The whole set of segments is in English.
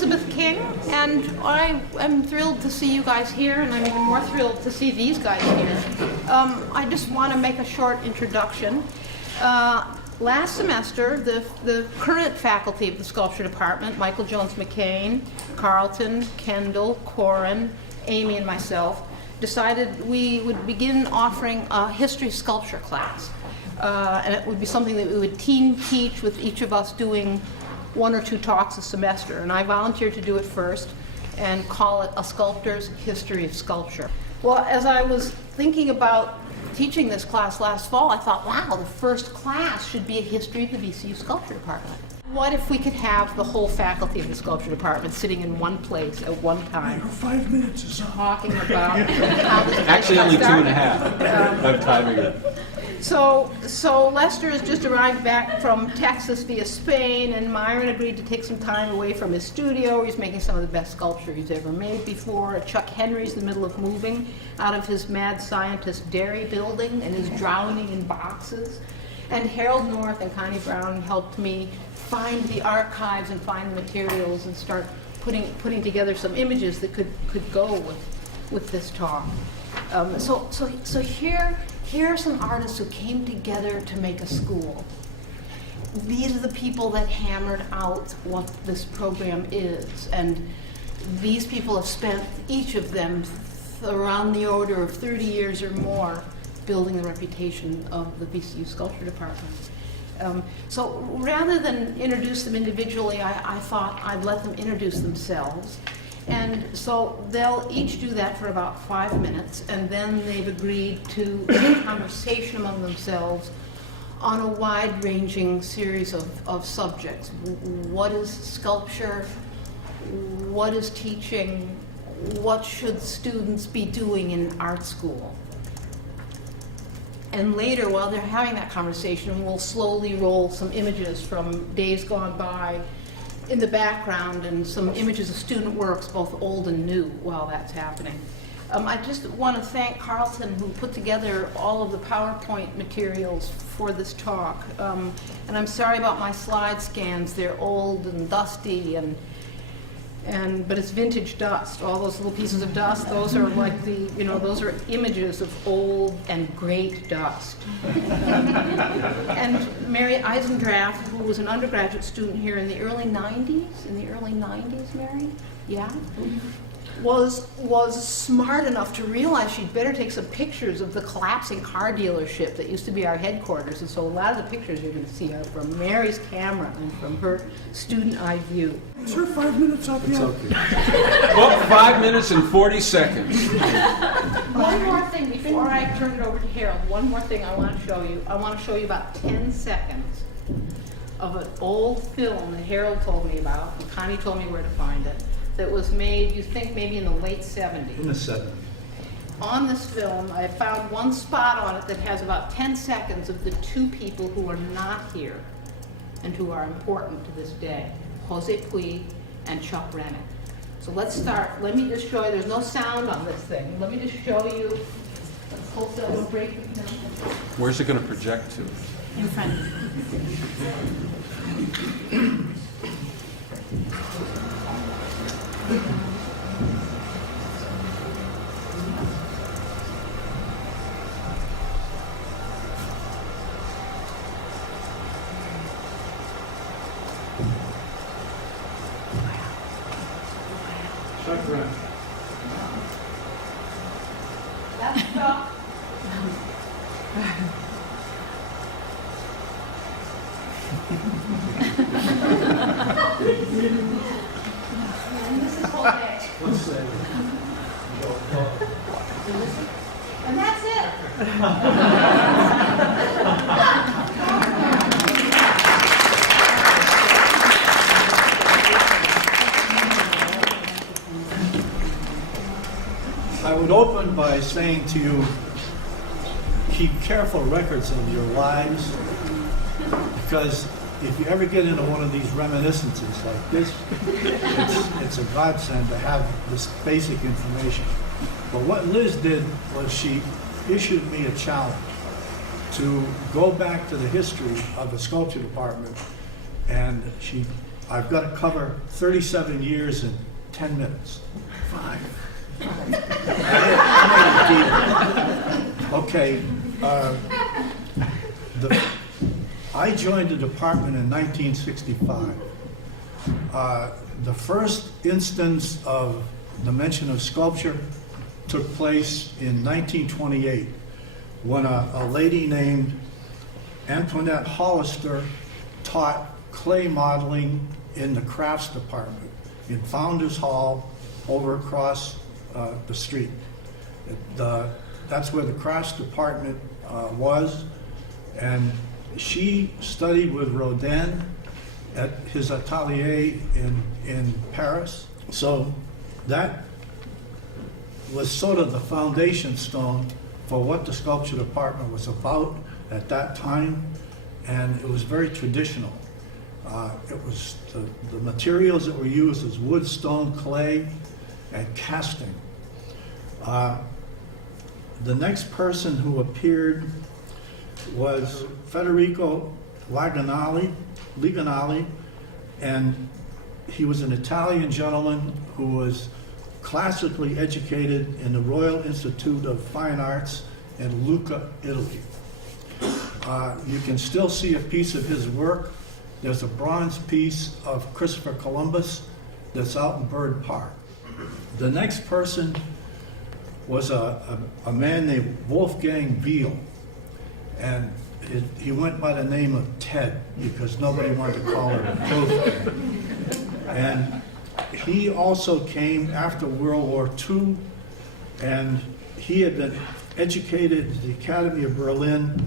Elizabeth King, and I am thrilled to see you guys here, and I'm even more thrilled to see these guys here. I just want to make a short introduction. Last semester, the current faculty of the Sculpture Department, Michael Jones McCain, Carlton, Kendall, Corin, Amy, and myself, decided we would begin offering a history sculpture class. And it would be something that we would team teach, with each of us doing 1 or 2 talks a semester. And I volunteered to do it first and call it A Sculptor's History of Sculpture. Well, as I was thinking about teaching this class last fall, I thought, wow, the first class should be a history of the VCU Sculpture Department. What if we could have the whole faculty of the Sculpture Department sitting in one place at one time? 5 minutes is up. Talking about how this place Actually, got only started. 2.5. I'm timing it. So Lester has just arrived back from Texas via Spain, and Myron agreed to take some time away from his studio. He's making some of the best sculpture he's ever made before. Chuck Henry's in the middle of moving out of his mad scientist dairy building and is drowning in boxes. And Harold North and Connie Brown helped me find the archives and find the materials and start putting together some images that could go with this talk. So here are some artists who came together to make a school. These are the people that hammered out what this program is, and these people have spent, each of them, around the order of 30 years or more building the reputation of the VCU Sculpture Department. So rather than introduce them individually, I thought I'd let them introduce themselves. And so they'll each do that for about 5 minutes, and then they've agreed to have a conversation among themselves on a wide-ranging series of subjects. What is sculpture? What is teaching? What should students be doing in art school? And later, while they're having that conversation, we'll slowly roll some images from days gone by in the background, and some images of student works, both old and new, while that's happening. I just want to thank Carlton, who put together all of the PowerPoint materials for this talk. And I'm sorry about my slide scans. They're old and dusty, but it's vintage dust. All those little pieces of dust, those are like those are images of old and great dust. And Mary Eisendrath, who was an undergraduate student here in the early 90s, Mary? Yeah? Was smart enough to realize she'd better take some pictures of the collapsing car dealership that used to be our headquarters. And so a lot of the pictures you're going to see are from Mary's camera and from her student eye view. Is her 5 minutes up yet? Okay. Well, 5 minutes and 40 seconds. One more thing before I turn it over to Harold. One more thing I want to show you. I want to show you about 10 seconds of an old film that Harold told me about, and Connie told me where to find it, that was made, you think, maybe in the late 70s. In the 70s. On this film, I found one spot on it that has about 10 seconds of the 2 people who are not here and who are important to this day, Jose Puig and Chuck Rennick. So let's start. Let me just show you. There's no sound on this thing. Let me just show you. Let's hold that break. Where's it going to project to? In front of you. Chuck Rennick. That's Chuck. And this is Jose. Let's say. And that's it. I would open by saying to you, keep careful records of your lives, because if you ever get into one of these reminiscences like this, it's a godsend to have this basic information. But what Liz did was she issued me a challenge to go back to the history of the sculpture department, and she I've got to cover 37 years in 10 minutes. Five. Okay. I joined the department in 1965. The first instance of the mention of sculpture took place in 1928 when a lady named Antoinette Hollister taught clay modeling in the crafts department in Founders Hall over across the street. That's where the crafts department was, and she studied with Rodin at his atelier in Paris. So that was sort of the foundation stone for what the sculpture department was about at that time, and it was very traditional. It was the materials that were used was wood, stone, clay, and casting. The next person who appeared was Federico Ligonali, and he was an Italian gentleman who was classically educated in the Royal Institute of Fine Arts in Lucca, Italy. You can still see a piece of his work. There's a bronze piece of Christopher Columbus that's out in Bird Park. The next person was a man named Wolfgang Veal, and he went by the name of Ted because nobody wanted to call him Wolfgang. And he also came after World War II, and he had been educated at the Academy of Berlin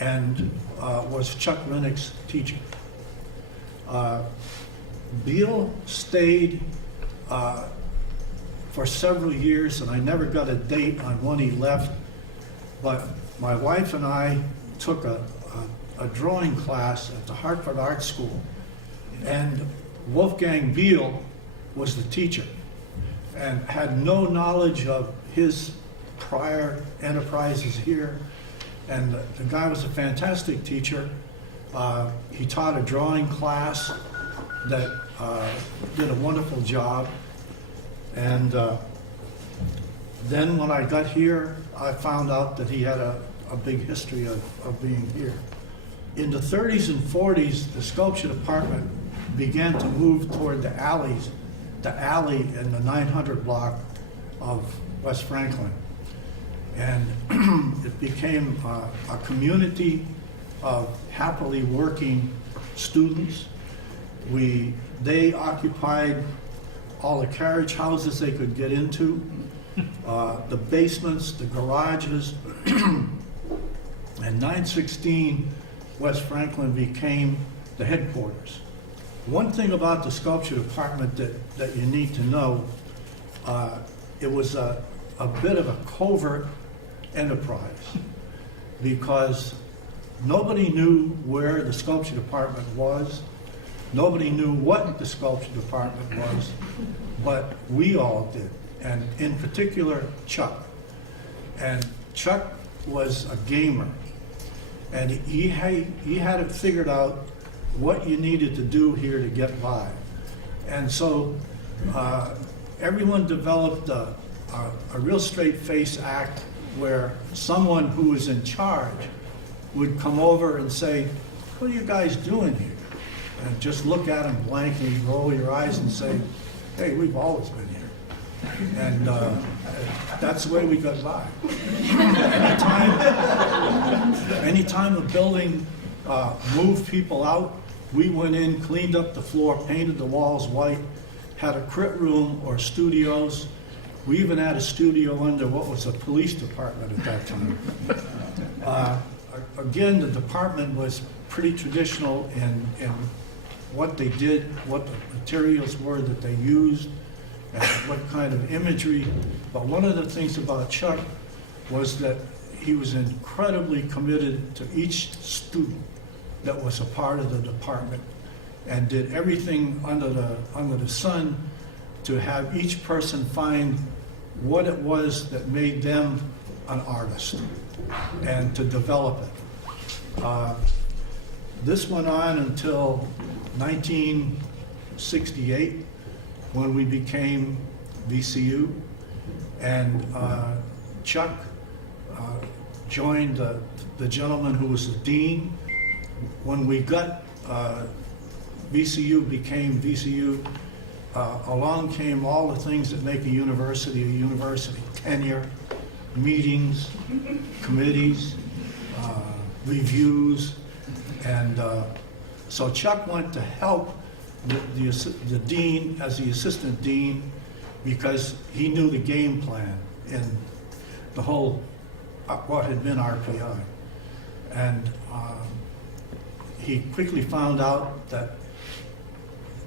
and was Chuck Rennick's teacher. Beale stayed for several years, and I never got a date on when he left, but my wife and I took a drawing class at the Hartford Art School, and Wolfgang Beale was the teacher and had no knowledge of his prior enterprises here, and the guy was a fantastic teacher. He taught a drawing class that did a wonderful job. And then when I got here, I found out that he had a big history of being here. In the 30s and 40s, the sculpture department began to move toward the alley in the 900 block of West Franklin. And it became a community of happily working students. They occupied all the carriage houses they could get into, the basements, the garages, and 916 West Franklin became the headquarters. One thing about the sculpture department that you need to know, it was a bit of a covert enterprise because nobody knew where the sculpture department was. Nobody knew what the sculpture department was, but we all did, and in particular, Chuck. And Chuck was a gamer, and he had it figured out what you needed to do here to get by. And so everyone developed a real straight-face act where someone who was in charge would come over and say, "What are you guys doing here?" And just look at him blankly, roll your eyes and say, "Hey, we've always been here." And that's the way we got by. Anytime a building moved people out, we went in, cleaned up the floor, painted the walls white, had a crit room or studios. We even had a studio under what was a police department at that time. Again, the department was pretty traditional in what they did, what the materials were that they used, and what kind of imagery. But one of the things about Chuck was that he was incredibly committed to each student that was a part of the department and did everything under the sun to have each person find what it was that made them an artist and to develop it. This went on until '68 when we became VCU, and Chuck joined the gentleman who was the dean. When we got VCU became VCU, along came all the things that make a university: tenure, meetings, committees, reviews, and so Chuck went to help the dean as the assistant dean because he knew the game plan in the whole what had been RPI, and he quickly found out that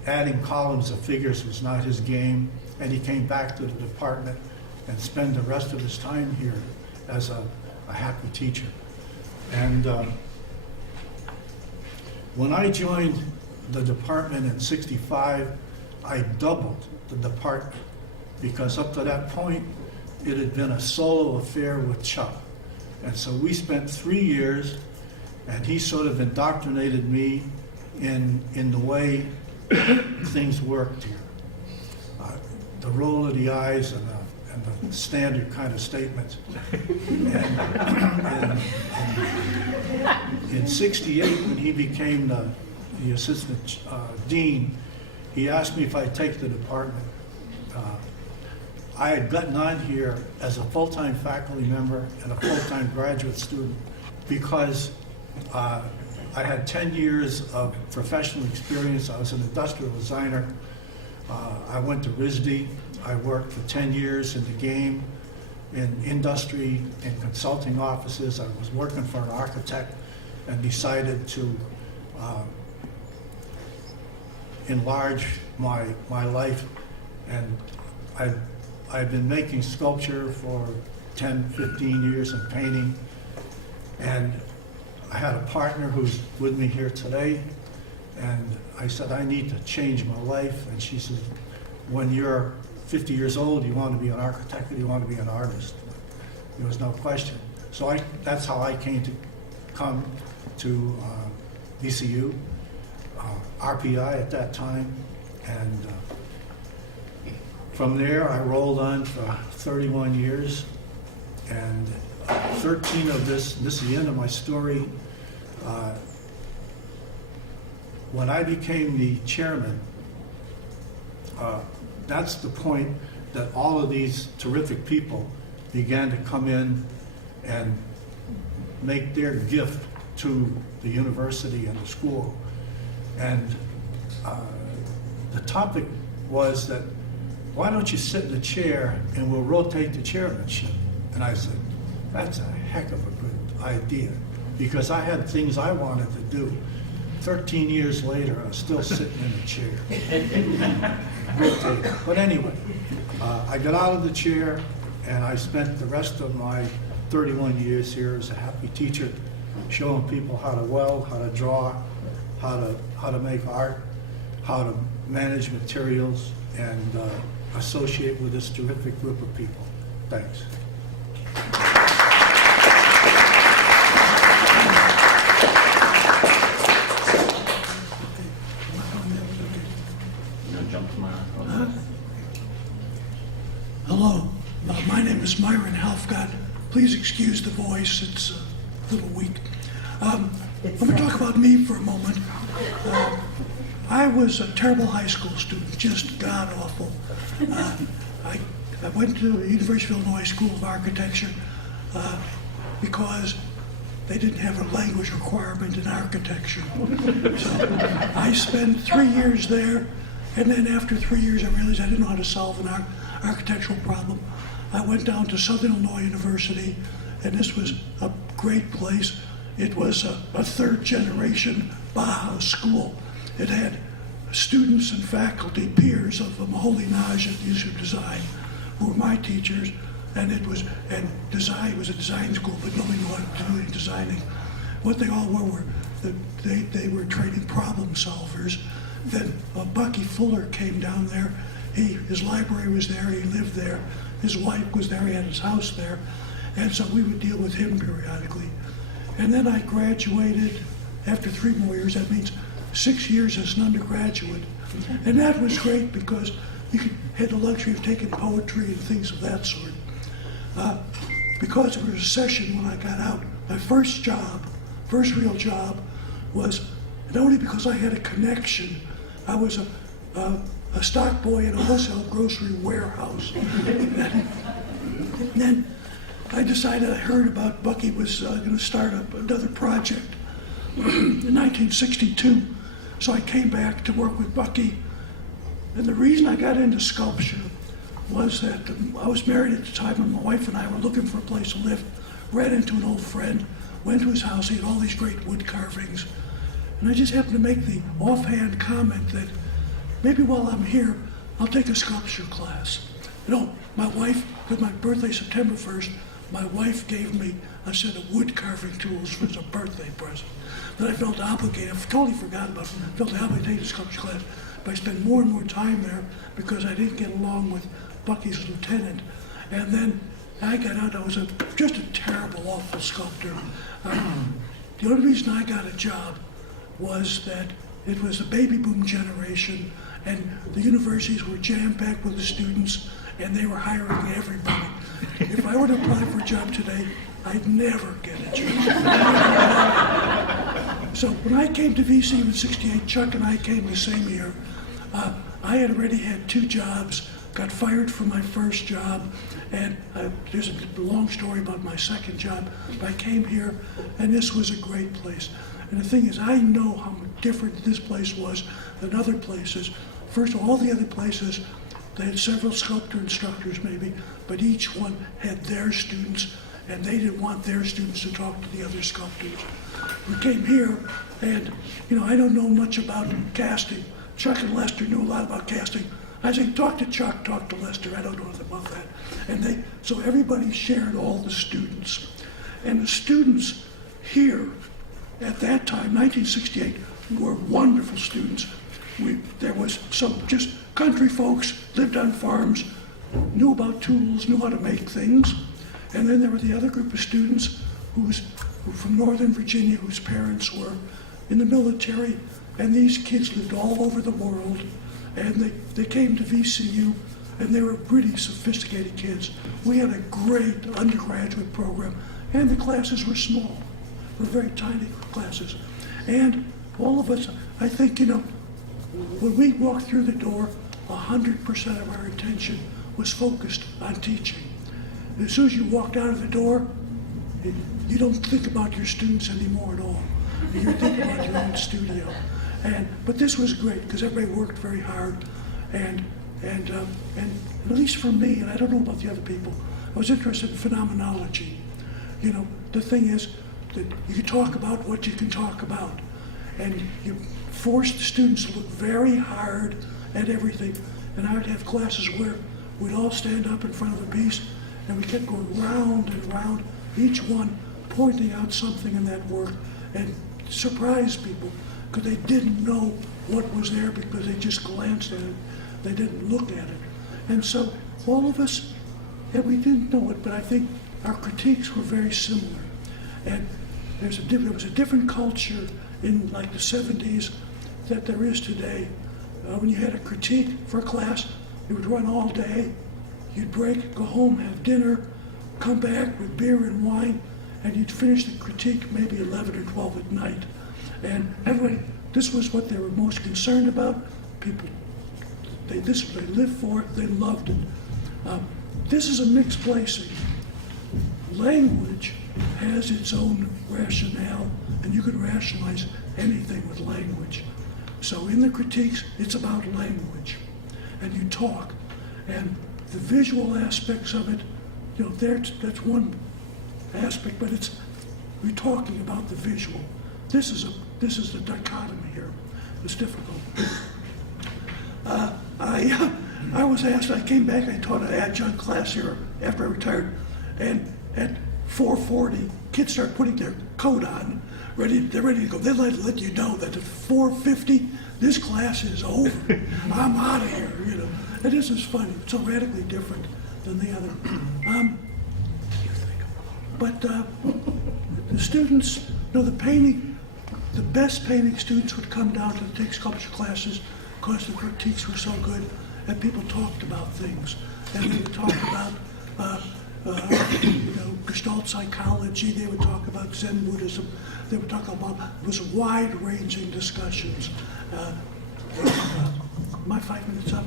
adding columns of figures was not his game, and he came back to the department and spent the rest of his time here as a happy teacher. And when I joined the department in '65, I doubled the department because up to that point, it had been a solo affair with Chuck. And so we spent 3 years, and he sort of indoctrinated me in the way things worked here. The roll of the eyes and the standard kind of statements. And in '68, when he became the assistant dean, he asked me if I'd take the department. I had gotten on here as a full-time faculty member and a full-time graduate student because I had 10 years of professional experience. I was an industrial designer. I went to RISD. I worked for 10 years in the game, in industry, in consulting offices. I was working for an architect and decided to enlarge my life. And I've been making sculpture for 10, 15 years and painting. And I had a partner who's with me here today, and I said, I need to change my life. And she said, when you're 50 years old, you want to be an architect or you want to be an artist? There was no question. So that's how I come to VCU, RPI at that time. And from there, I rolled on for 31 years. And 13 of this is the end of my story. When I became the chairman, that's the point that all of these terrific people began to come in and make their gift to the university and the school. And the topic was that, why don't you sit in the chair and we'll rotate the chairmanship? And I said, that's a heck of a good idea, because I had things I wanted to do. 13 years later, I was still sitting in the chair. Rotating. But anyway, I got out of the chair, and I spent the rest of my 31 years here as a happy teacher, showing people how to weld, how to draw, how to make art, how to manage materials, and associate with this terrific group of people. Thanks. Hello, my name is Myron Helfgott. Please excuse the voice, it's a little weak. Let me talk about me for a moment. I was a terrible high school student, just god-awful. I went to the University of Illinois School of Architecture because they didn't have a language requirement in architecture. So I spent 3 years there, and then after 3 years I realized I didn't know how to solve an architectural problem. I went down to Southern Illinois University, and this was a great place. It was a third-generation Bauhaus school. It had students and faculty, peers of the Moholy-Nagy at the Institute of Design, who were my teachers, and design was a design school, but nobody knew how to do any designing. What they all were they were training problem solvers. Then Bucky Fuller came down there. His library was there, he lived there. His wife was there, he had his house there. And so we would deal with him periodically. And then I graduated after 3 more years. That means 6 years as an undergraduate. And that was great because you had the luxury of taking poetry and things of that sort. Because of a recession when I got out, my first real job was, and only because I had a connection, I was a stock boy in a wholesale grocery warehouse. And then I decided, I heard about Bucky was going to start up another project in 1962. So I came back to work with Bucky. And the reason I got into sculpture was that I was married at the time, and my wife and I were looking for a place to live. Ran into an old friend, went to his house, he had all these great wood carvings. And I just happened to make the offhand comment that maybe while I'm here, I'll take a sculpture class. You know, my wife, with my birthday September 1st, my wife gave me a set of wood carving tools as a birthday present. Then I felt obligated, I totally forgot about it, felt obligated to take a sculpture class. But I spent more and more time there because I didn't get along with Bucky's lieutenant. And then I got out, I was just a terrible, awful sculptor. The only reason I got a job was that it was the baby boom generation, and the universities were jam-packed with the students, and they were hiring everybody. If I were to apply for a job today, I'd never get a job. So when I came to VCU in '68, Chuck and I came the same year. I had already had 2 jobs, got fired from my first job, and there's a long story about my second job. But I came here, and this was a great place. And the thing is, I know how different this place was than other places. First of all the other places, they had several sculptor instructors maybe, but each one had their students, and they didn't want their students to talk to the other sculptors. We came here, and I don't know much about casting. Chuck and Lester knew a lot about casting. I said, talk to Chuck, talk to Lester, I don't know anything about that. And so everybody shared all the students. And the students here, at that time, 1968, were wonderful students. There was some just country folks, lived on farms, knew about tools, knew how to make things. And then there were the other group of students who were from Northern Virginia, whose parents were in the military, and these kids lived all over the world, and they came to VCU, and they were really sophisticated kids. We had a great undergraduate program, and the classes were small. Were very tiny classes. And all of us, I think, when we walked through the door, 100% of our attention was focused on teaching. As soon as you walked out of the door, you don't think about your students anymore at all. You're thinking about your own studio. But this was great because everybody worked very hard, and at least for me, and I don't know about the other people, I was interested in phenomenology. The thing is that you can talk about what you can talk about, and you forced the students to look very hard at everything. And I would have classes where we'd all stand up in front of a piece, and we kept going round and round, each one pointing out something in that work, and surprise people, because they didn't know what was there because they just glanced at it. They didn't look at it. And so all of us, and we didn't know it, but I think our critiques were very similar. And there was a different culture in like the 70s that there is today. When you had a critique for a class, it would run all day. You'd break, go home, have dinner, come back with beer and wine, and you'd finish the critique maybe 11 or 12 at night. And everybody, this was what they were most concerned about. People, this is what they lived for, they loved it. This is a mixed place. Language has its own rationale, and you can rationalize anything with language. So in the critiques, it's about language, and you talk, and the visual aspects of it, that's one aspect, but we're talking about the visual. This is the dichotomy here. It's difficult. I was asked, I came back, I taught an adjunct class here after I retired, and at 4:40, kids start putting their coat on, they're ready to go. They let you know that at 4:50, this class is over. I'm out of here, And this is funny. It's so radically different than the other. But the students, the best painting students would come down to take sculpture classes because the critiques were so good, and people talked about things, and they would talk about Gestalt psychology. They would talk about Zen Buddhism. They would talk about, it was wide-ranging discussions. My 5 minutes up?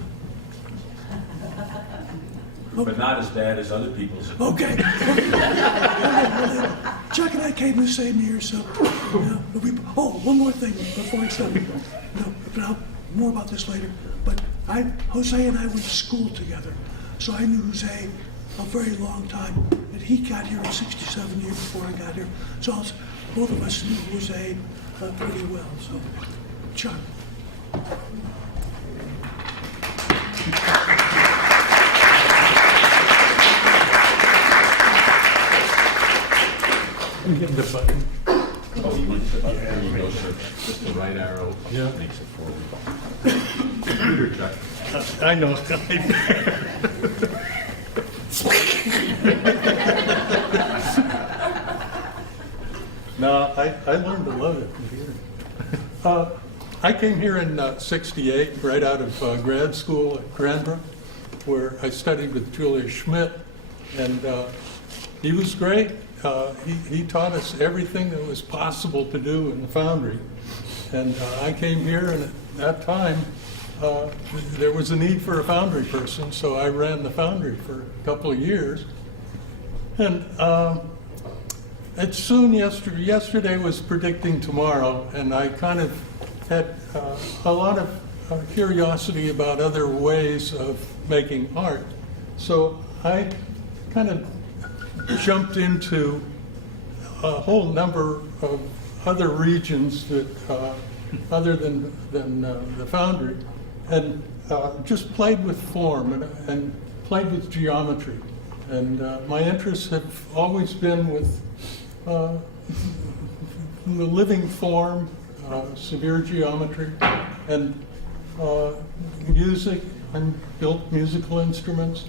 But not as bad as other people's. Okay. Chuck and I came the same year, so. One more thing before I stop. But more about this later. But Jose and I went to school together, so I knew Jose a very long time. And he got here in '67, years before I got here. So both of us knew Jose pretty well. So, Chuck. Hit the button. Oh, you want the button? There you go, sir. Just the right arrow Yeah. makes it forward. Computer check. I know. No, I learned to love it. Computer. I came here in '68, right out of grad school at Cranbrook, where I studied with Julius Schmidt, and he was great. He taught us everything that was possible to do in the foundry. And I came here, and at that time, there was a need for a foundry person, so I ran the foundry for a couple of years. And it's soon yesterday was predicting tomorrow, and I kind of had a lot of curiosity about other ways of making art. So I kind of jumped into a whole number of other regions that other than the foundry, and just played with form and played with geometry. And my interests have always been with the living form, severe geometry, and music, and built musical instruments.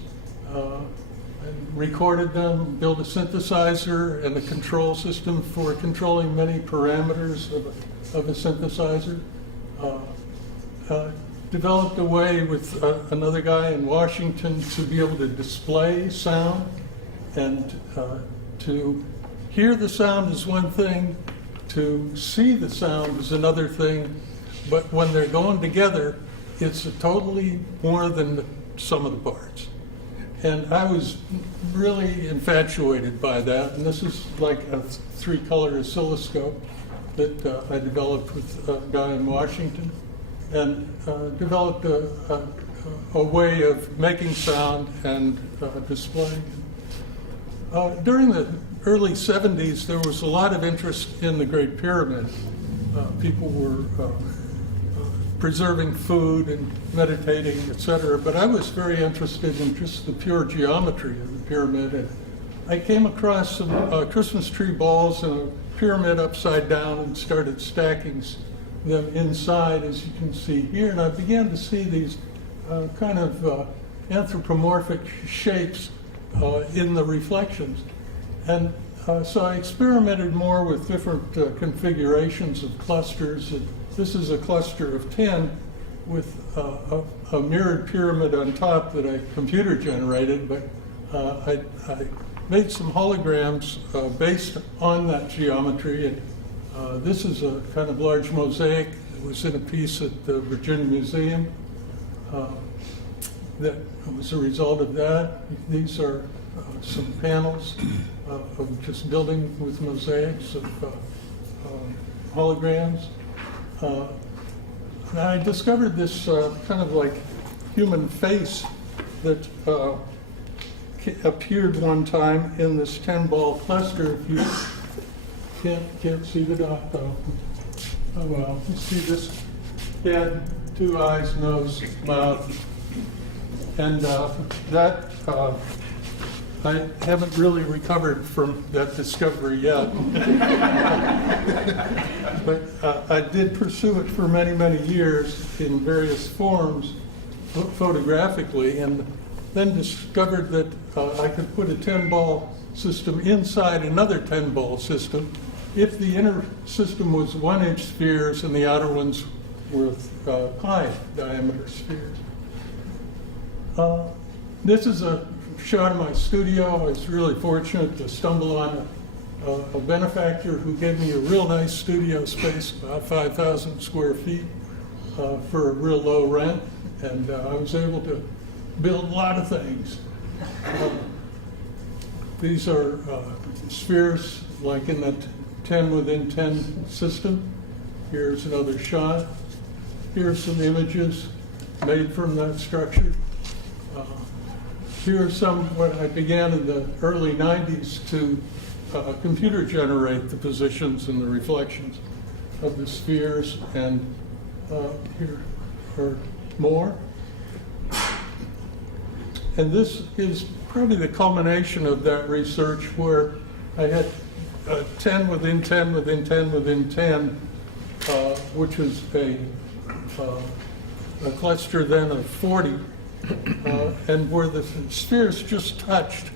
And recorded them, built a synthesizer and a control system for controlling many parameters of a synthesizer. Developed a way with another guy in Washington to be able to display sound, and to hear the sound is one thing, to see the sound is another thing, but when they're going together, it's totally more than the sum of the parts. And I was really infatuated by that. And this is like a 3-color oscilloscope that I developed with a guy in Washington, and developed a way of making sound and displaying. During the early 70s, there was a lot of interest in the Great Pyramid. People were preserving food and meditating, etc. But I was very interested in just the pure geometry of the pyramid. And I came across some Christmas tree balls and a pyramid upside down and started stacking them inside, as you can see here. And I began to see these kind of anthropomorphic shapes in the reflections. And so I experimented more with different configurations of clusters. And this is a cluster of 10 with a mirrored pyramid on top that I computer generated, but I made some holograms based on that geometry. And this is a kind of large mosaic that was in a piece at the Virginia Museum. That was a result of that. These are some panels of just building with mosaics of holograms. And I discovered this kind of like human face that appeared one time in this 10-ball cluster. If you can't see the dot though. Oh well, you see this head, 2 eyes, nose, mouth, and that I haven't really recovered from that discovery yet. But I did pursue it for many, many years in various forms, photographically, and then discovered that I could put a 10-ball system inside another 10-ball system if the inner system was 1-inch spheres and the outer ones with high diameter spheres. This is a shot of my studio. I was really fortunate to stumble on a benefactor who gave me a real nice studio space, about 5,000 square feet, for a real low rent, and I was able to build a lot of things. These are spheres like in the 10 within 10 system. Here's another shot. Here's some images made from that structure. Here's some, what I began in the early 90s to computer generate the positions and the reflections of the spheres, and here are more. And this is probably the culmination of that research, where I had 10 within 10 within 10 within 10, which was a cluster then of 40, and where the spheres just touched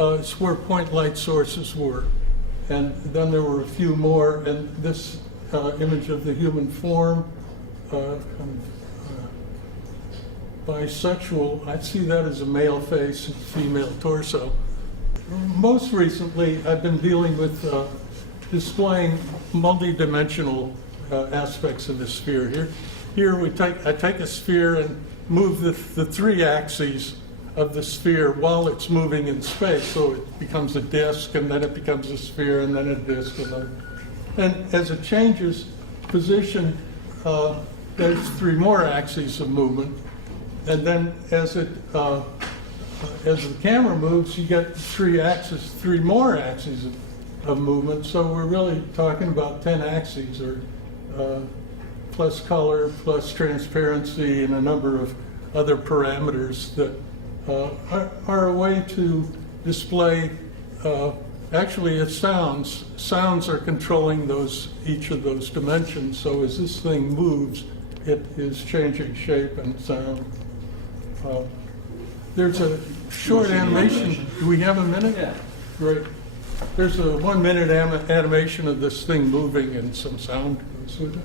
is where point light sources were. And then there were a few more, and this image of the human form, bisexual, I see that as a male face and female torso. Most recently, I've been dealing with displaying multi-dimensional aspects of the sphere. Here I take a sphere and move the three axes of the sphere while it's moving in space. So it becomes a disk, and then it becomes a sphere, and then a disk. And as it changes position, there's three more axes of movement. And then as the camera moves, you get three more axes of movement. So we're really talking about 10 axes, or plus color, plus transparency, and a number of other parameters that are a way to display. Actually, it's sounds. Sounds are controlling each of those dimensions. So as this thing moves, it is changing shape and sound. There's a short animation. Do we have a minute? Yeah. Great. There's a 1 minute animation of this thing moving, and some sound goes with it.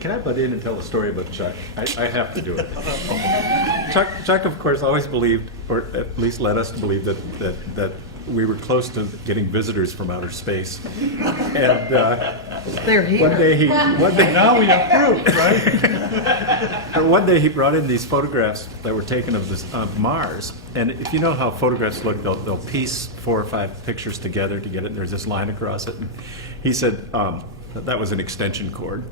Can I butt in and tell a story about Chuck? I have to do it. Chuck, of course, always believed, or at least led us to believe, that we were close to getting visitors from outer space. And They're here. one day Now we have proof, right? one day he brought in these photographs that were taken of Mars. And if you know how photographs look, they'll piece 4 or 5 pictures together to get it. And there's this line across it. And he said that was an extension cord.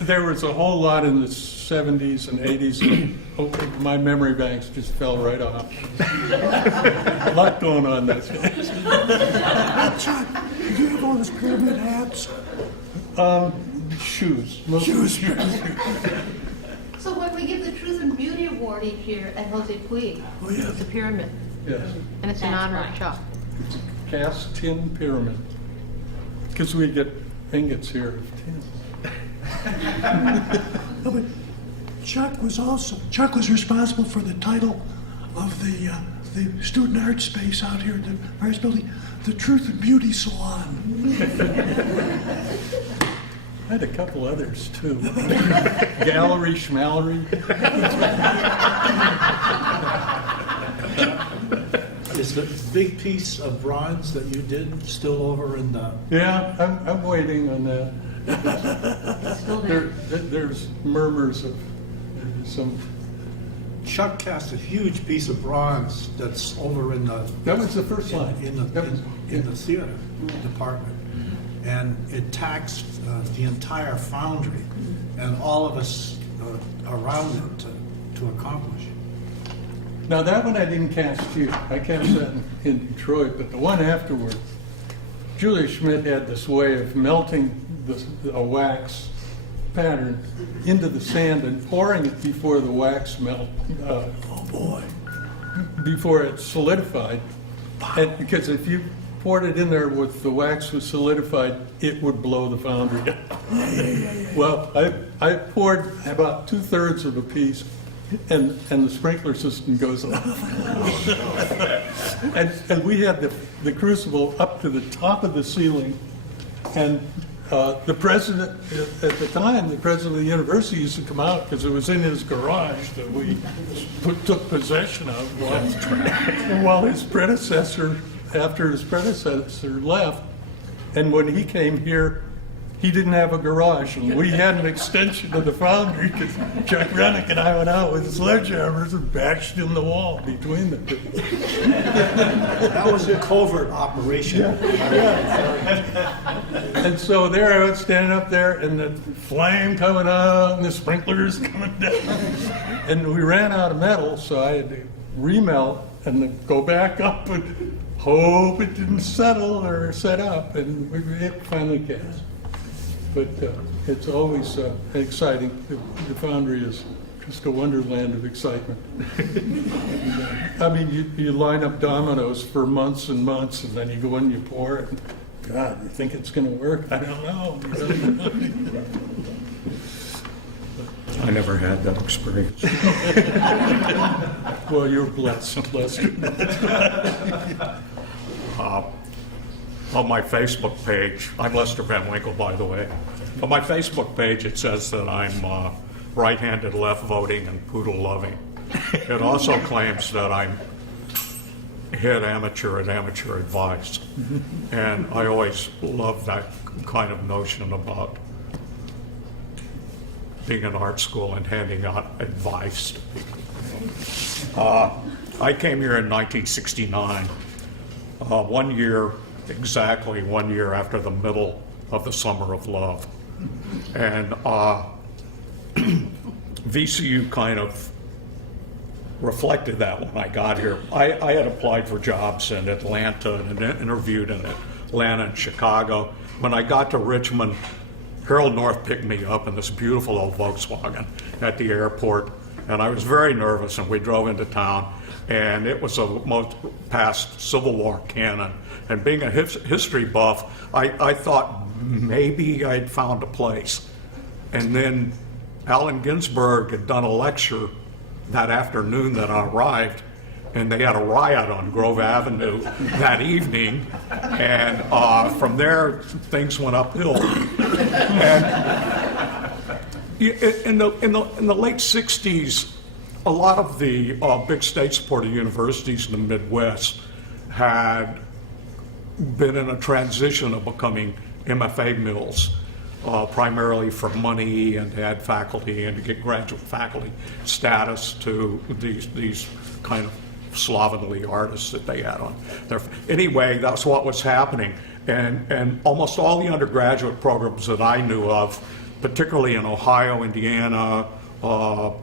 There was a whole lot in the 70s and 80s. My memory banks just fell right off. A lot going on that space. Chuck, did you have all those pyramid hats? Shoes. Shoes. So when we give the Truth and Beauty Award each year at Jose Puig, Oh, yeah. it's a pyramid, Yes. and it's in honor of Chuck. Cast tin pyramid. Because we get ingots here of tin. No, but Chuck was responsible for the title of the student art space out here at the Paris building, the Truth and Beauty Salon. I had a couple others too. Gallery, schmallery. Is the big piece of bronze that you did still over in the... Yeah, I'm waiting on that. It's still there. There's murmurs of some. Chuck cast a huge piece of bronze that's over in the... That was the first line. In the theater department. And it taxed the entire foundry and all of us around it to accomplish. Now that one I didn't cast here. I cast that in Detroit, but the one afterward, Julia Schmidt had this way of melting a wax pattern into the sand and pouring it before the wax melt. Oh, boy. Before it solidified. And because if you poured it in there with the wax was solidified, it would blow the foundry up. Well, I poured about 2/3 of a piece, and the sprinkler system goes off. and we had the crucible up to the top of the ceiling, and the president, at the time, the president of the university used to come out because it was in his garage that we took possession of while his predecessor, after his predecessor left. And when he came here, he didn't have a garage, and we had an extension of the foundry because Chuck Rennick and I went out with sledgehammers and bashed in the wall between the two. That was a covert operation. And so there I was standing up there, and the flame coming out, and the sprinklers coming down. And we ran out of metal, so I had to remelt and then go back up and hope it didn't settle or set up, and it finally cast. But it's always exciting. The foundry is just a wonderland of excitement. I mean, you line up dominoes for months and months, and then you go in and you pour it. God, you think it's going to work? I don't know. I never had that experience. Well, you're blessed, Lester. On my Facebook page, I'm Lester Van Winkle, by the way. On my Facebook page, it says that I'm right-handed left voting and poodle loving. It also claims that I'm head amateur at amateur advice. And I always love that kind of notion about being in art school and handing out advice to people. I came here in 1969, exactly 1 year after the middle of the Summer of Love. And VCU kind of reflected that when I got here. I had applied for jobs in Atlanta and interviewed in Atlanta and Chicago. When I got to Richmond, Harold North picked me up in this beautiful old Volkswagen at the airport, and I was very nervous, and we drove into town, and it was a most past Civil War canon. And being a history buff, I thought maybe I'd found a place. And then Allen Ginsberg had done a lecture that afternoon that I arrived, and they had a riot on Grove Avenue that evening, and from there things went uphill. And in the late 60s, a lot of the big state-supported universities in the Midwest had been in a transition of becoming MFA mills, primarily for money and to add faculty and to get graduate faculty status to these kind of slovenly artists that they had on their. Anyway, that's what was happening, and almost all the undergraduate programs that I knew of, particularly in Ohio, Indiana, up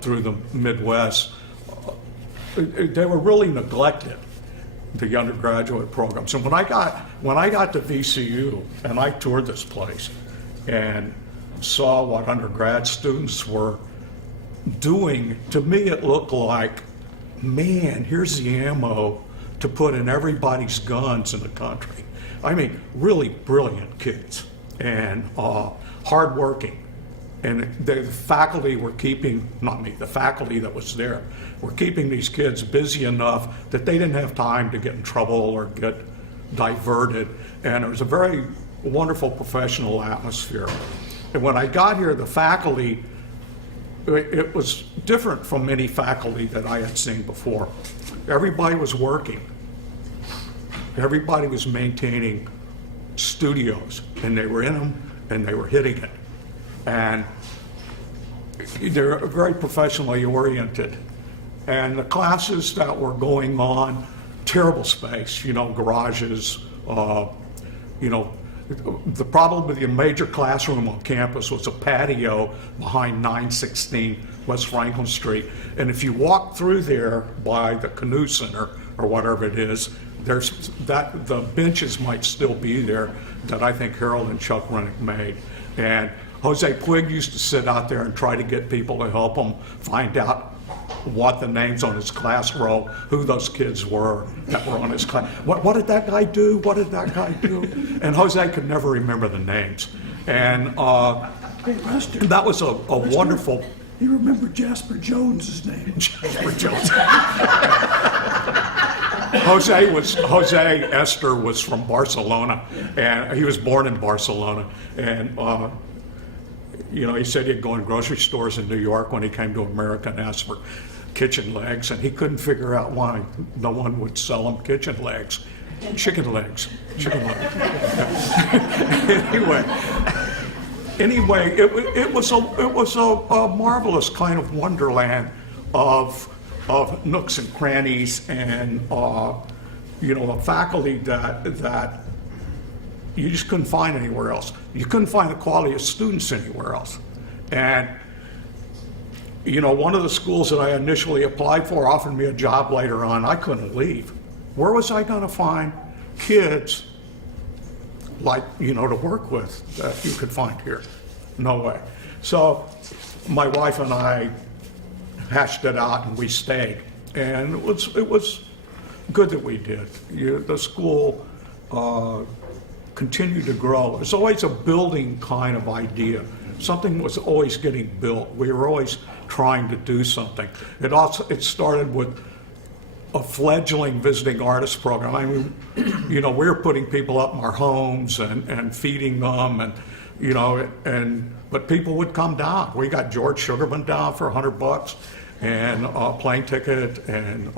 through the Midwest, they were really neglected, the undergraduate programs. And when I got to VCU and I toured this place and saw what undergrad students were doing, to me it looked like, man, here's the ammo to put in everybody's guns in the country. I mean, really brilliant kids and hardworking. And the faculty were keeping, not me, the faculty that was there, were keeping these kids busy enough that they didn't have time to get in trouble or get diverted. And it was a very wonderful professional atmosphere. And when I got here, the faculty, it was different from any faculty that I had seen before. Everybody was working. Everybody was maintaining studios, and they were in them, and they were hitting it. And they're very professionally oriented. And the classes that were going on, terrible space, garages, the problem with the major classroom on campus was a patio behind 916 West Franklin Street. And if you walk through there by the Canoe Center or whatever it is, there's that the benches might still be there that I think Harold and Chuck Rennick made. And Jose Puig used to sit out there and try to get people to help him find out what the names on his class roll, who those kids were that were on his class. What did that guy do? What did that guy do? And Jose could never remember the names. And Hey, Lester. that was a wonderful... You remember Jasper Jones's name? Jasper Jones. Jose Esther was from Barcelona, and he was born in Barcelona. And you know, he said he'd go in grocery stores in New York when he came to America and asked for kitchen legs, and he couldn't figure out why no one would sell him kitchen legs. Chicken legs. Anyway, it was a marvelous kind of wonderland of nooks and crannies, and you know, a faculty that you just couldn't find anywhere else. You couldn't find the quality of students anywhere else. And you know, one of the schools that I initially applied for offered me a job later on. I couldn't leave. Where was I going to find kids like, you know, to work with that you could find here? No way. So my wife and I hashed it out, and we stayed. And it was good that we did. The school continued to grow. It was always a building kind of idea. Something was always getting built. We were always trying to do something. It started with a fledgling visiting artist program. I mean, you know, we were putting people up in our homes and feeding them, and you know, but people would come down. We got George Sugarman down for $100 and a plane ticket, and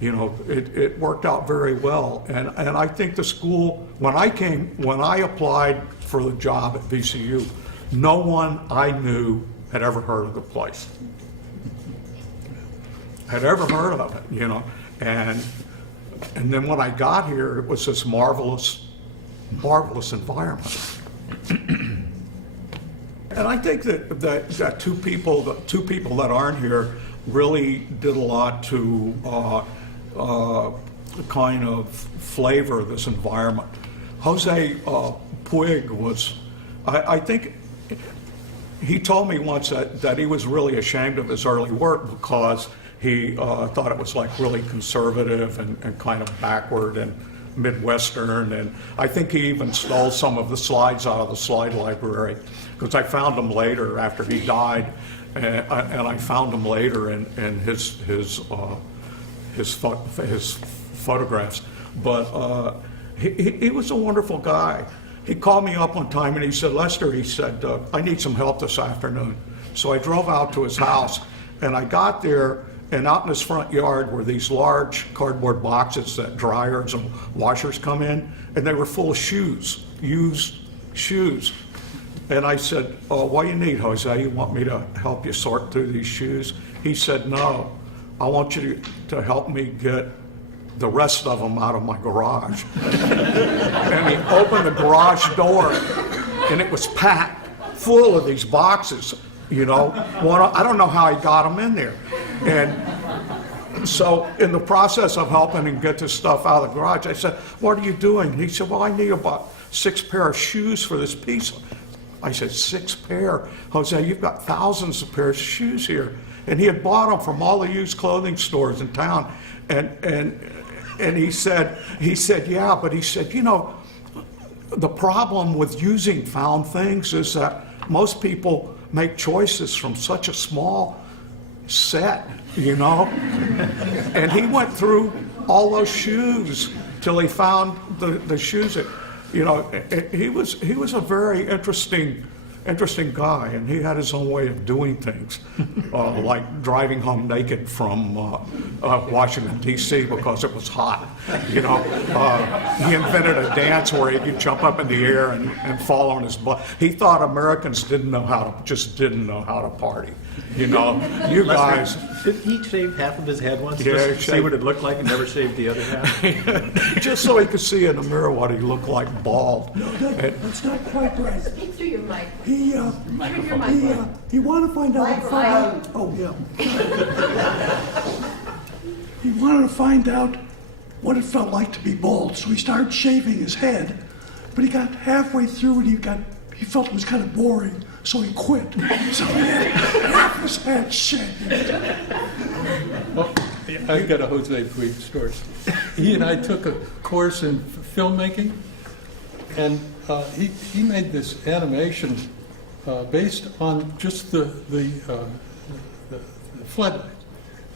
you know, it worked out very well. And I think the school, when I applied for the job at VCU, no one I knew had ever heard of the place. Had ever heard of it, you know. And then when I got here, it was this marvelous environment. And I think that two people that aren't here really did a lot to kind of flavor this environment. Jose Puig was, I think, he told me once that he was really ashamed of his early work because he thought it was like really conservative and kind of backward and Midwestern, and I think he even stole some of the slides out of the slide library, because I found them later after he died, and I found them later in his photographs. But he was a wonderful guy. He called me up one time and he said, "Lester," he said, "I need some help this afternoon." So I drove out to his house, and I got there, and out in his front yard were these large cardboard boxes that dryers and washers come in, and they were full of shoes, used shoes. And I said, "Oh, what do you need, Jose? You want me to help you sort through these shoes?" He said, "No, I want you to help me get the rest of them out of my garage." And he opened the garage door, and it was packed full of these boxes, you know. I don't know how he got them in there. And so in the process of helping him get this stuff out of the garage, I said, "What are you doing?" He said, "Well, I need about 6 pair of shoes for this piece." I said, 6 pair? Jose, you've got thousands of pairs of shoes here. And he had bought them from all the used clothing stores in town. And he said, "Yeah," but he said, "You know, the problem with using found things is that most people make choices from such a small set, you know." And he went through all those shoes till he found the shoes that, you know, he was a very interesting guy, and he had his own way of doing things, like driving home naked from Washington, D.C. because it was hot. You know, he invented a dance where he could jump up in the air and fall on his butt. He thought Americans didn't know how to party. You know, you guys. Didn't he shave half of his head once? Yeah, just to see what it looked like, and never shaved the other half? Just so he could see in the mirror what he looked like bald. No, that's not quite right. Speak through your mic. He wanted to find out. Oh yeah. He wanted to find out what it felt like to be bald. So he started shaving his head, but he got halfway through and he felt it was kind of boring, so he quit. So he had half his head shaved. Well, I got a Jose Puig story. He and I took a course in filmmaking, and he made this animation based on just the floodlight,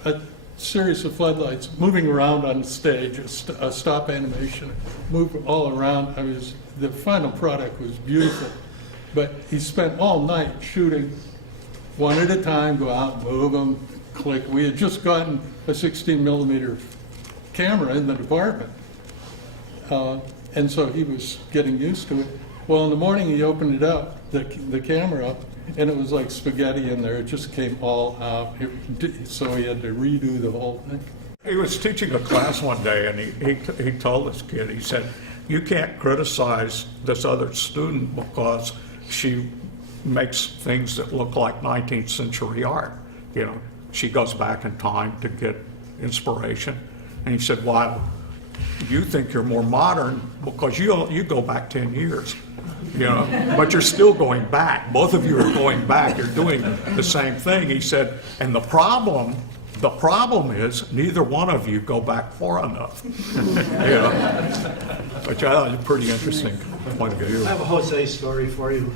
a series of floodlights moving around on the stage, a stop animation, move all around. The final product was beautiful, but he spent all night shooting one at a time, go out, move them, click. We had just gotten a 16 millimeter camera in the department, and so he was getting used to it. Well, in the morning he opened it up, the camera up, and it was like spaghetti in there. It just came all out. So he had to redo the whole thing. He was teaching a class one day, and he told this kid, he said, you can't criticize this other student because she makes things that look like 19th century art. You know, she goes back in time to get inspiration. And he said, well, you think you're more modern because you go back 10 years. You know, but you're still going back. Both of you are going back. You're doing the same thing. He said, and the problem is neither one of you go back far enough. You know, which I thought was a pretty interesting point of view. I have a Jose story for you.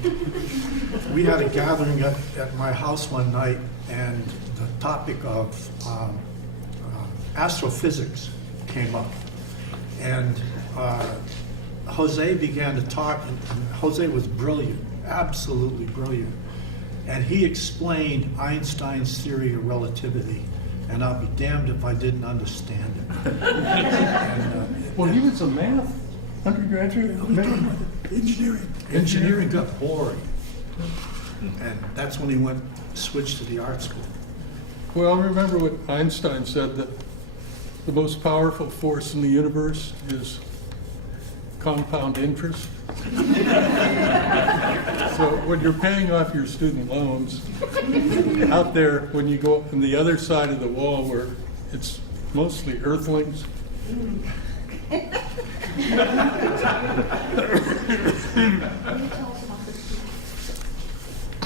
We had a gathering at my house one night, and the topic of astrophysics came up. And Jose began to talk, and Jose was brilliant, absolutely brilliant. And he explained Einstein's theory of relativity, and I'll be damned if I didn't understand it. Well, he was a math undergraduate. Engineering. Engineering got boring, and that's when he switched to the art school. Well, remember what Einstein said, that the most powerful force in the universe is compound interest. So when you're paying off your student loans, out there, when you go on the other side of the wall where it's mostly earthlings,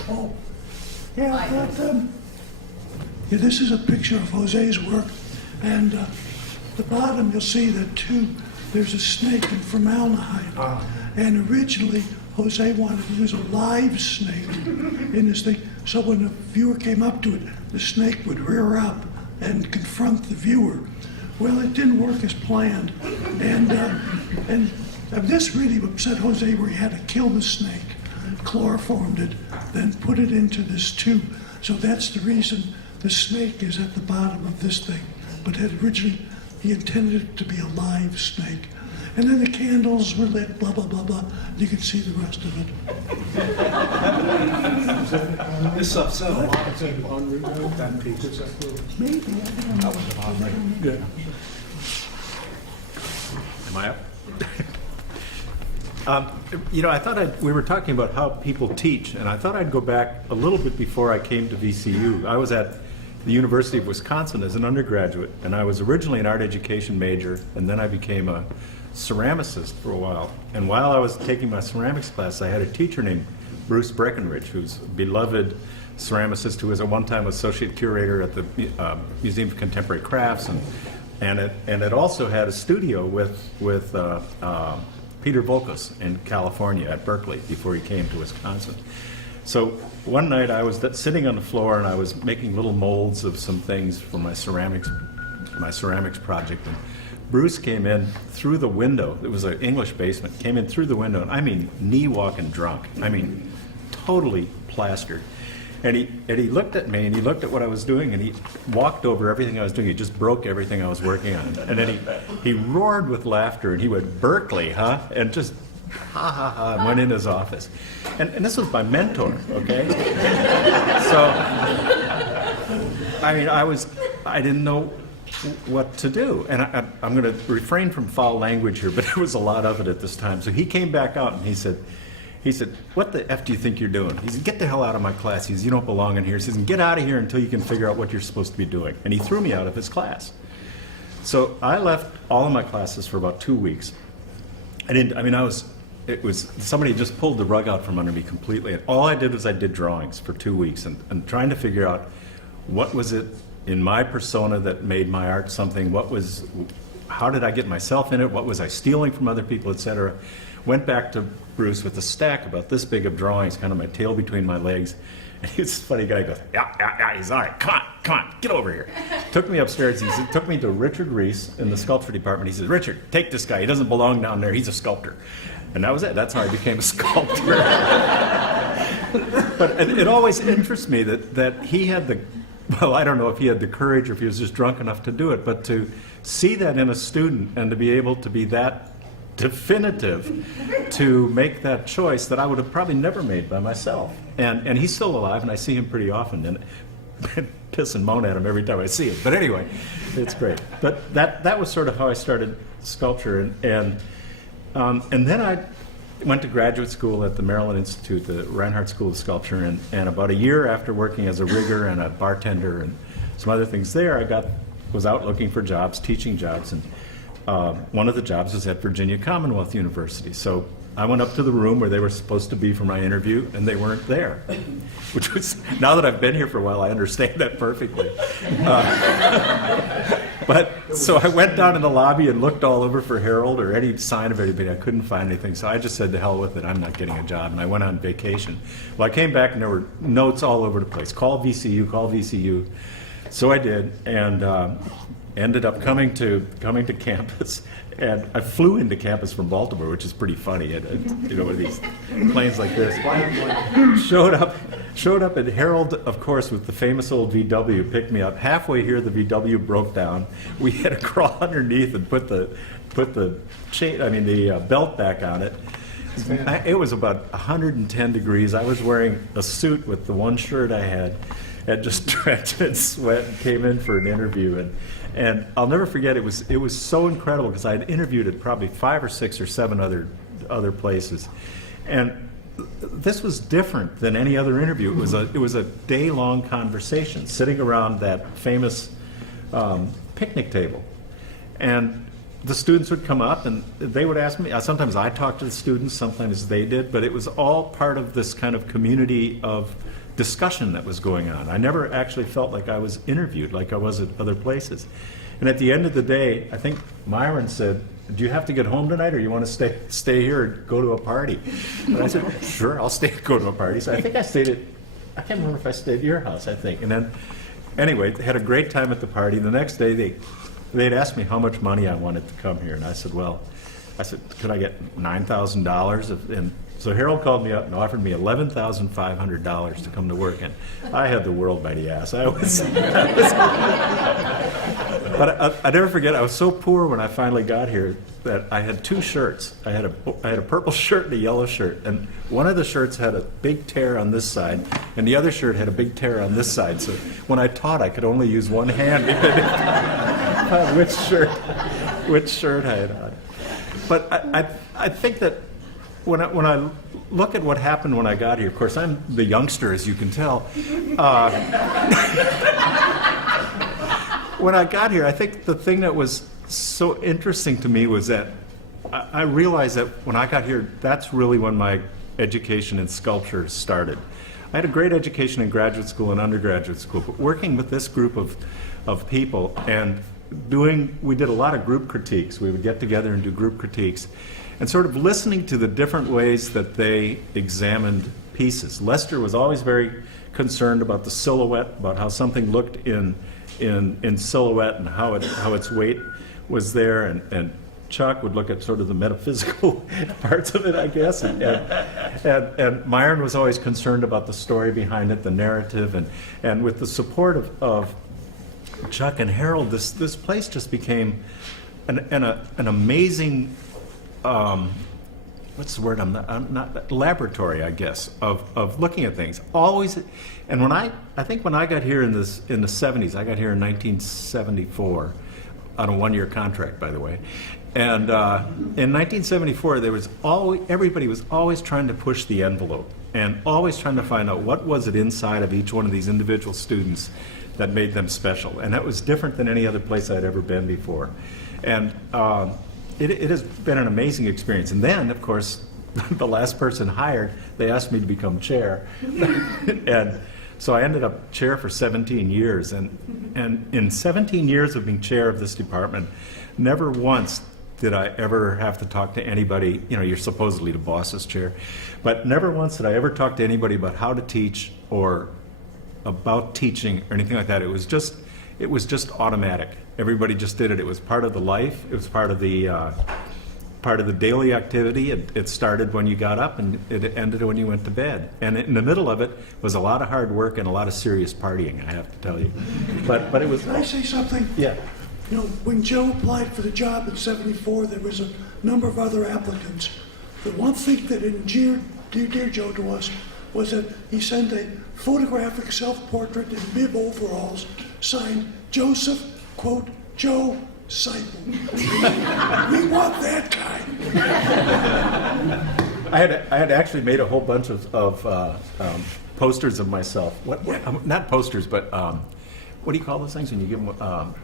Oh, yeah, but, yeah, this is a picture of Jose's work, and the bottom you'll see that there's a snake in formaldehyde, and originally Jose wanted to use a live snake in this thing, so when the viewer came up to it, the snake would rear up and confront the viewer. Well, it didn't work as planned, and this really upset Jose, where he had to kill the snake, chloroformed it, then put it into this tube. So that's the reason the snake is at the bottom of this thing. But originally, he intended it to be a live snake. And then the candles were lit, blah, blah, blah, blah. You can see the rest of it. This upset a lot of people, that piece. Maybe, I don't know. yeah. Am I up? You know, I thought we were talking about how people teach, and I thought I'd go back a little bit before I came to VCU. I was at the University of Wisconsin as an undergraduate, and I was originally an art education major, and then I became a ceramicist for a while. And while I was taking my ceramics class, I had a teacher named Bruce Breckenridge, who's a beloved ceramicist who was at one time associate curator at the Museum of Contemporary Crafts, and it also had a studio with Peter Volkos in California at Berkeley before he came to Wisconsin. So one night I was sitting on the floor and I was making little molds of some things for my ceramics project, and Bruce came in through the window. It was an English basement. Came in through the window, and I mean knee walking drunk. I mean totally plastered. And he looked at me and he looked at what I was doing and he walked over everything I was doing. He just broke everything I was working on. And then he roared with laughter and he went, "Berkeley, huh?" And just ha ha ha, and went in his office. And this was my mentor, okay? So, I mean, I didn't know what to do. And I'm going to refrain from foul language here, but there was a lot of it at this time. So he came back out and he said, "What the F do you think you're doing?" He said, "Get the hell out of my class." He says, "You don't belong in here." He says, "Get out of here until you can figure out what you're supposed to be doing." And he threw me out of his class. So I left all of my classes for about 2 weeks. It was, somebody just pulled the rug out from under me completely. And all I did was I did drawings for 2 weeks and trying to figure out what was it in my persona that made my art something, how did I get myself in it, what was I stealing from other people, etc. Went back to Bruce with a stack about this big of drawings, kind of my tail between my legs. And he was a funny guy. He goes, yeah, he's all right, come on, get over here. Took me upstairs, took me to Richard Reese in the sculpture department. He says, Richard, take this guy, he doesn't belong down there, he's a sculptor. And that was it. That's how I became a sculptor. But it always interests me that he had I don't know if he had the courage or if he was just drunk enough to do it, but to see that in a student and to be able to be that definitive to make that choice that I would have probably never made by myself. And he's still alive, and I see him pretty often, and piss and moan at him every time I see him. But anyway, it's great. But that was sort of how I started sculpture, and then I went to graduate school at the Maryland Institute, the Reinhardt School of Sculpture, and about a year after working as a rigger and a bartender and some other things there, I was out looking for jobs, teaching jobs, and one of the jobs was at Virginia Commonwealth University. So I went up to the room where they were supposed to be for my interview, and they weren't there, which was, now that I've been here for a while, I understand that perfectly. But so I went down in the lobby and looked all over for Harold or any sign of anybody. I couldn't find anything, so I just said, to hell with it, I'm not getting a job, and I went on vacation. Well, I came back and there were notes all over the place. Call VCU, call VCU. So I did, and ended up coming to campus, and I flew into campus from Baltimore, which is pretty funny. One of these planes like this. Showed up, and Harold, of course, with the famous old VW, picked me up. Halfway here, the VW broke down. We had to crawl underneath and put the belt back on it. It was about 110 degrees. I was wearing a suit with the one shirt I had, and just drenched in sweat, and came in for an interview. And I'll never forget, it was so incredible because I had interviewed at probably 5 or 6 or 7 other places, and this was different than any other interview. It was a day-long conversation, sitting around that famous picnic table, and the students would come up and they would ask me. Sometimes I talked to the students, sometimes they did, but it was all part of this kind of community of discussion that was going on. I never actually felt like I was interviewed like I was at other places. And at the end of the day, I think Myron said, do you have to get home tonight, or you want to stay here and go to a party? And I said, sure, I'll go to a party. So I think I can't remember if I stayed at your house, I think. And then, anyway, had a great time at the party. The next day, they'd asked me how much money I wanted to come here. And I said, could I get $9,000? And so Harold called me up and offered me $11,500 to come to work, and I had the world by the ass. But I never forget, I was so poor when I finally got here that I had 2 shirts. I had a purple shirt and a yellow shirt, and one of the shirts had a big tear on this side, and the other shirt had a big tear on this side. So when I taught, I could only use one hand depending on which shirt I had on. But I think that when I look at what happened when I got here, of course, I'm the youngster, as you can tell. When I got here, I think the thing that was so interesting to me was that I realized that when I got here, that's really when my education in sculpture started. I had a great education in graduate school and undergraduate school, but working with this group of people and we did a lot of group critiques. We would get together and do group critiques, and sort of listening to the different ways that they examined pieces. Lester was always very concerned about the silhouette, about how something looked in silhouette and how its weight was there, and Chuck would look at sort of the metaphysical parts of it, I guess, and Myron was always concerned about the story behind it, the narrative, and with the support of Chuck and Harold, this place just became an amazing, what's the word? I'm not laboratory, I guess, of looking at things. Always, and when I think when I got here in the 70s, I got here in 1974 on a 1-year contract, by the way. And in 1974, everybody was always trying to push the envelope and always trying to find out what was it inside of each one of these individual students that made them special. And that was different than any other place I'd ever been before. And it has been an amazing experience. And then, of course, the last person hired, they asked me to become chair. And so I ended up chair for 17 years. And in 17 years of being chair of this department, never once did I ever have to talk to anybody. You know, you're supposedly the boss's chair, but never once did I ever talk to anybody about how to teach or about teaching or anything like that. It was just automatic. Everybody just did it. It was part of the life. It was part of the daily activity. It started when you got up and it ended when you went to bed. And in the middle of it was a lot of hard work and a lot of serious partying, I have to tell you. But it was. Can I say something? Yeah. You know, when Joe applied for the job in '74, there was a number of other applicants. The one thing that endeared dear Joe to us was that he sent a photographic self-portrait in bib overalls, signed Joseph, quote, Joe Seipel. We want that guy. I had actually made a whole bunch of posters of myself. Not posters, but what do you call those things when you give them?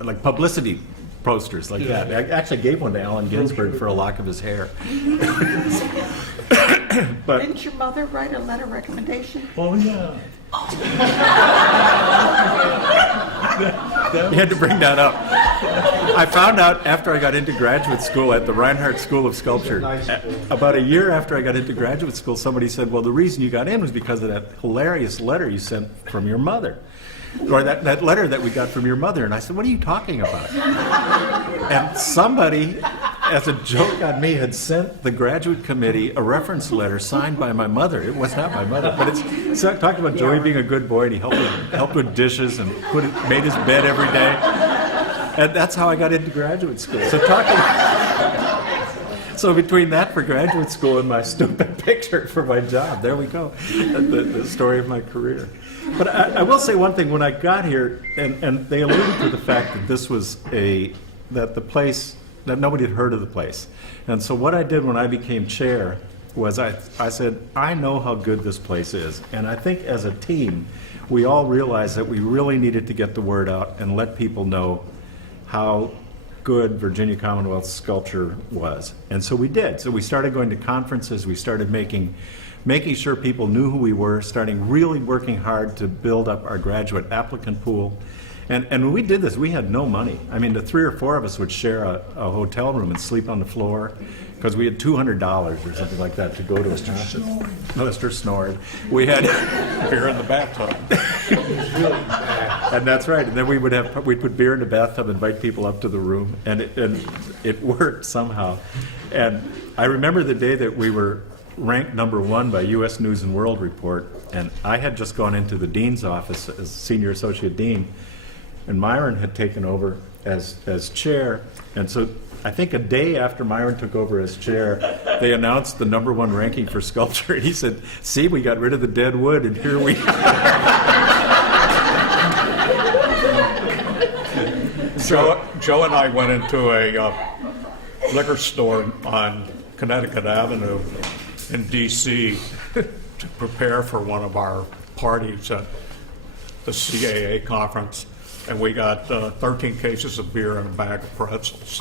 Like publicity posters, like that. I actually gave one to Allen Ginsberg for a lock of his hair. But didn't your mother write a letter of recommendation? Oh, yeah. you had to bring that up. I found out after I got into graduate school at the Reinhardt School of Sculpture, about a year after I got into graduate school, somebody said, well, the reason you got in was because of that hilarious letter you sent from your mother. Or that letter that we got from your mother. And I said, what are you talking about? And somebody, as a joke on me, had sent the graduate committee a reference letter signed by my mother. It was not my mother, but it talked about Joey being a good boy, and he helped with dishes and made his bed every day. And that's how I got into graduate school. So between that for graduate school and my stupid picture for my job, there we go, the story of my career. But I will say one thing. When I got here, and they alluded to the fact that this was that the place, that nobody had heard of the place. And so what I did when I became chair was I said, I know how good this place is. And I think as a team, we all realized that we really needed to get the word out and let people know how good Virginia Commonwealth sculpture was. And so we did. So we started going to conferences. We started making sure people knew who we were, starting really working hard to build up our graduate applicant pool. And when we did this, we had no money. I mean, the 3 or 4 of us would share a hotel room and sleep on the floor because we had $200 or something like that to go to a conference. Mr. Snored. We had Beer in the bathtub. and that's right. And then we'd put beer in the bathtub, invite people up to the room, and it worked somehow. And I remember the day that we were ranked #1 by U.S. News and World Report, and I had just gone into the dean's office as senior associate dean, and Myron had taken over as chair. And so I think a day after Myron took over as chair, they announced the #1 ranking for sculpture, and he said, see, we got rid of the dead wood, and here we are. Joe and I went into a liquor store on Connecticut Avenue in D.C. to prepare for one of our parties at the CAA conference, and we got 13 cases of beer and a bag of pretzels.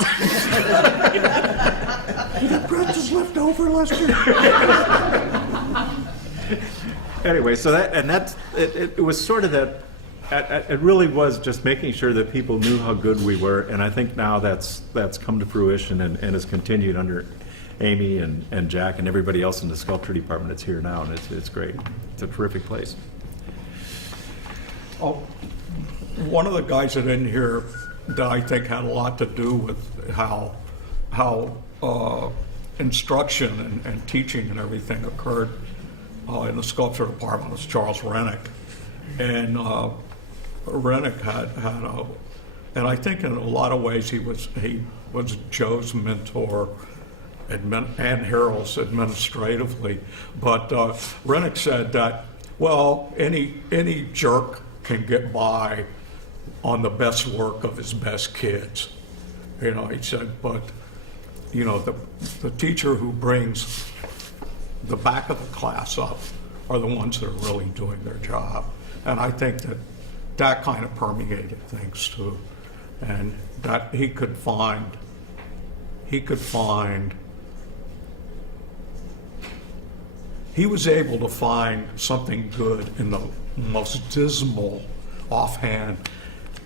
You got pretzels left over, Lester? Anyway, so it was sort of that. It really was just making sure that people knew how good we were, and I think now that's come to fruition and has continued under Amy and Jack and everybody else in the sculpture department. It's here now, and it's great. It's a terrific place. Oh, one of the guys that in here that I think had a lot to do with how instruction and teaching and everything occurred in the sculpture department was Charles Rennick. And Rennick had and I think in a lot of ways he was Joe's mentor and Harold's administratively. But Rennick said that, well, any jerk can get by on the best work of his best kids. You know, he said, but, you know, the teacher who brings the back of the class up are the ones that are really doing their job. And I think that that kind of permeated things too. And that he could find, he was able to find something good in the most dismal, offhand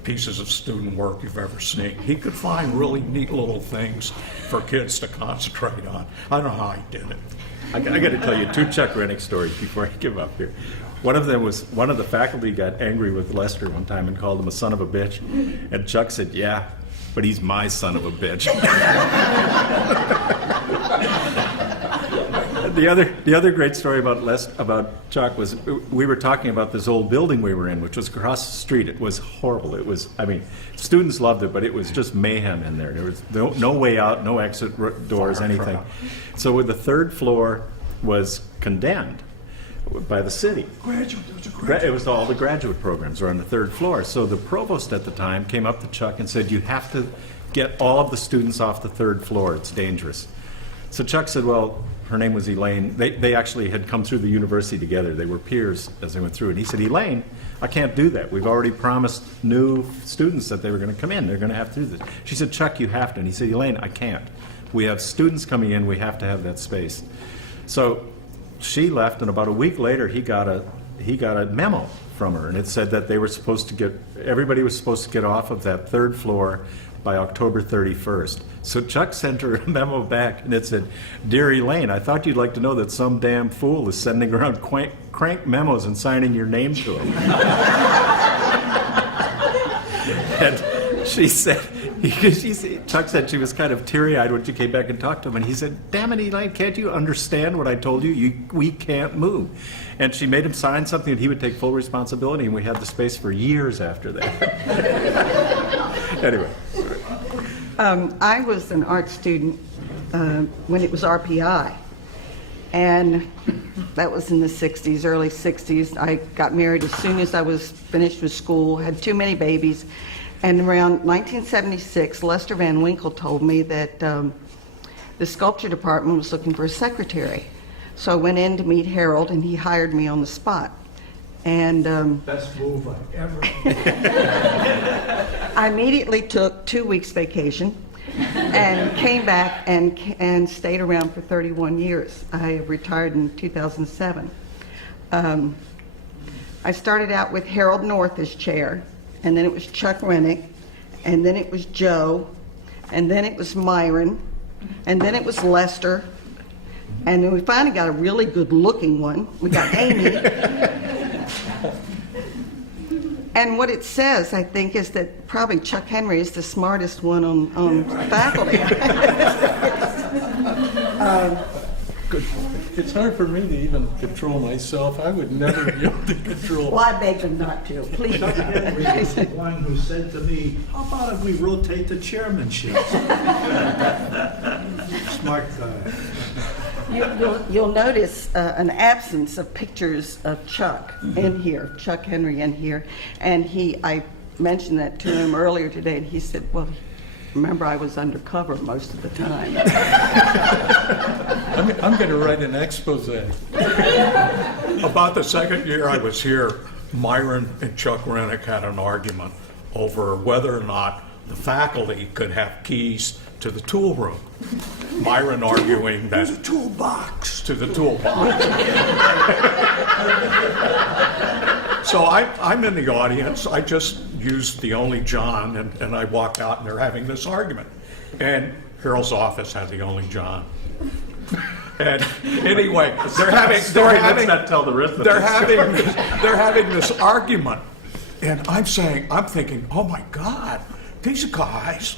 pieces of student work you've ever seen. He could find really neat little things for kids to concentrate on. I don't know how he did it. I got to tell you 2 Chuck Rennick stories before I give up here. One of them was one of the faculty got angry with Lester one time and called him a son of a bitch. And Chuck said, yeah, but he's my son of a bitch. The other great story about Chuck was we were talking about this old building we were in, which was across the street. It was horrible. It was, I mean, students loved it, but it was just mayhem in there. There was no way out, no exit doors, anything. So the 3rd floor was condemned by the city. It was all the graduate programs were on the 3rd floor. So the provost at the time came up to Chuck and said, you have to get all of the students off the 3rd floor. It's dangerous. So Chuck said, well, her name was Elaine. They actually had come through the university together. They were peers as they went through. And he said, Elaine, I can't do that. We've already promised new students that they were going to come in. They're going to have to do this. She said, Chuck, you have to. And he said, Elaine, I can't. We have students coming in. We have to have that space. So she left, and about a week later, he got a memo from her, and it said that they were supposed to everybody was supposed to get off of that 3rd floor by October 31st. So Chuck sent her a memo back, and it said, Dear Elaine, I thought you'd like to know that some damn fool is sending around crank memos and signing your name to them. And she said, Chuck said she was kind of teary-eyed when she came back and talked to him, and he said, damn it, Elaine, can't you understand what I told you? We can't move. And she made him sign something that he would take full responsibility, and we had the space for years after that. Anyway. I was an art student when it was RPI, and that was in the 60s, early 60s. I got married as soon as I was finished with school, had too many babies, and around 1976, Lester Van Winkle told me that the sculpture department was looking for a secretary. So I went in to meet Harold, and he hired me on the spot. And Best move I've ever. I immediately took 2 weeks vacation and came back and stayed around for 31 years. I retired in 2007. I started out with Harold North as chair, and then it was Chuck Rennick, and then it was Joe, and then it was Myron, and then it was Lester, and then we finally got a really good-looking one. We got Amy. And what it says, I think, is that probably Chuck Henry is the smartest one on faculty. It's hard for me to even control myself. I would never be able to control. Well, I beg them not to. Please. Chuck Henry is the one who said to me, how about if we rotate the chairmanship? Smart guy. You'll notice an absence of pictures of Chuck in here, Chuck Henry in here. And I mentioned that to him earlier today, and he said, well, remember I was undercover most of the time. I'm going to write an expose. About the 2nd year I was here, Myron and Chuck Rennick had an argument over whether or not the faculty could have keys to the tool room. Myron arguing that... There's a toolbox. To the toolbox. So I'm in the audience. I just used the only John, and I walked out, and they're having this argument. And Harold's office had the only John. And anyway, they're having this argument, and I'm thinking, oh my God, these guys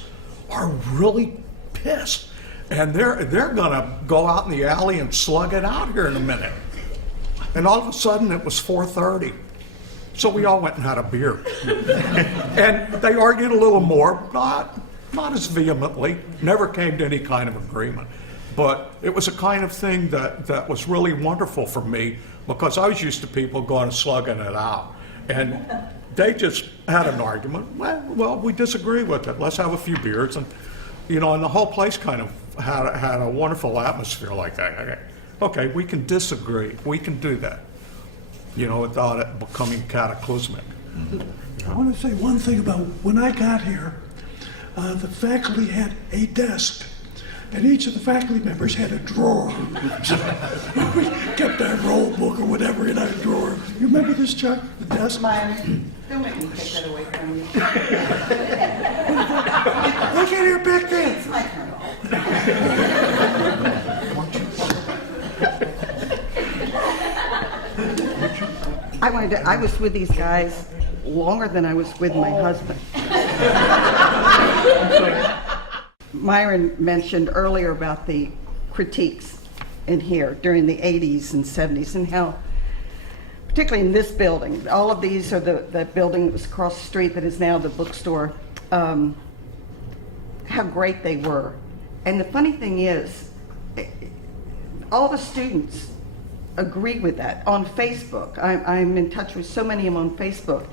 are really pissed, and they're gonna go out in the alley and slug it out here in a minute. And all of a sudden, it was 4:30. So we all went and had a beer. And they argued a little more, not as vehemently, never came to any kind of agreement. But it was a kind of thing that was really wonderful for me, because I was used to people going and slugging it out. And they just had an argument. Well, we disagree with it. Let's have a few beers. And, and the whole place kind of had a wonderful atmosphere like that. Okay, we can disagree. We can do that. without it becoming cataclysmic. I want to say one thing about when I got here, the faculty had a desk, and each of the faculty members had a drawer. So we kept our roll book or whatever in our drawer. You remember this, Chuck? The desk? Myron, don't make me take that away from you. Look at her back there. It's my turn. I was with these guys longer than I was with my husband. Myron mentioned earlier about the critiques in here during the 80s and 70s and how, particularly in this building, all of these are the building that was across the street that is now the bookstore, how great they were. And the funny thing is, all the students agree with that on Facebook. I'm in touch with so many of them on Facebook.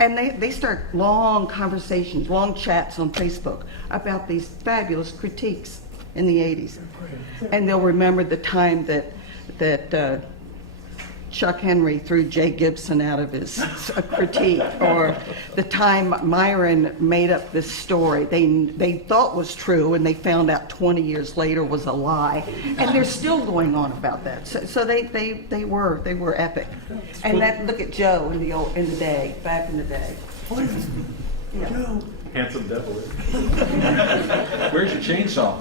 And they start long conversations, long chats on Facebook about these fabulous critiques in the 80s. And they'll remember the time that Chuck Henry threw Jay Gibson out of his critique, or the time Myron made up this story they thought was true and they found out 20 years later was a lie, and they're still going on about that. So they were epic. And that, look at Joe back in the day. Yeah. Joe. Handsome devil. Where's your chainsaw?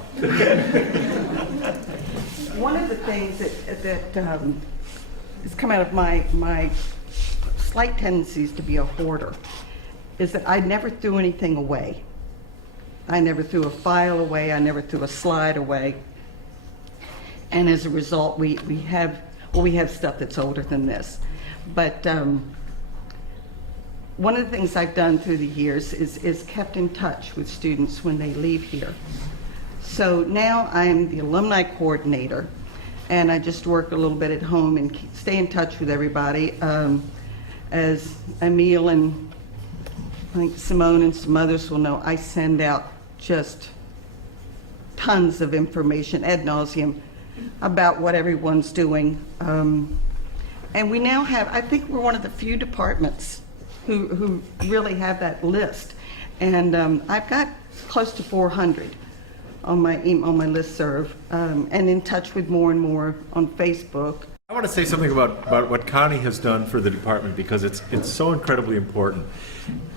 One of the things that has come out of my slight tendencies to be a hoarder is that I never threw anything away. I never threw a file away. I never threw a slide away. And as a result, we have stuff that's older than this. But one of the things I've done through the years is kept in touch with students when they leave here. So now I'm the alumni coordinator, and I just work a little bit at home and stay in touch with everybody. As Emil and I think Simone and some others will know, I send out just tons of information ad nauseum about what everyone's doing. And we now have, I think we're one of the few departments who really have that list. And I've got close to 400 on my listserv, and in touch with more and more on Facebook. I want to say something about what Connie has done for the department, because it's so incredibly important.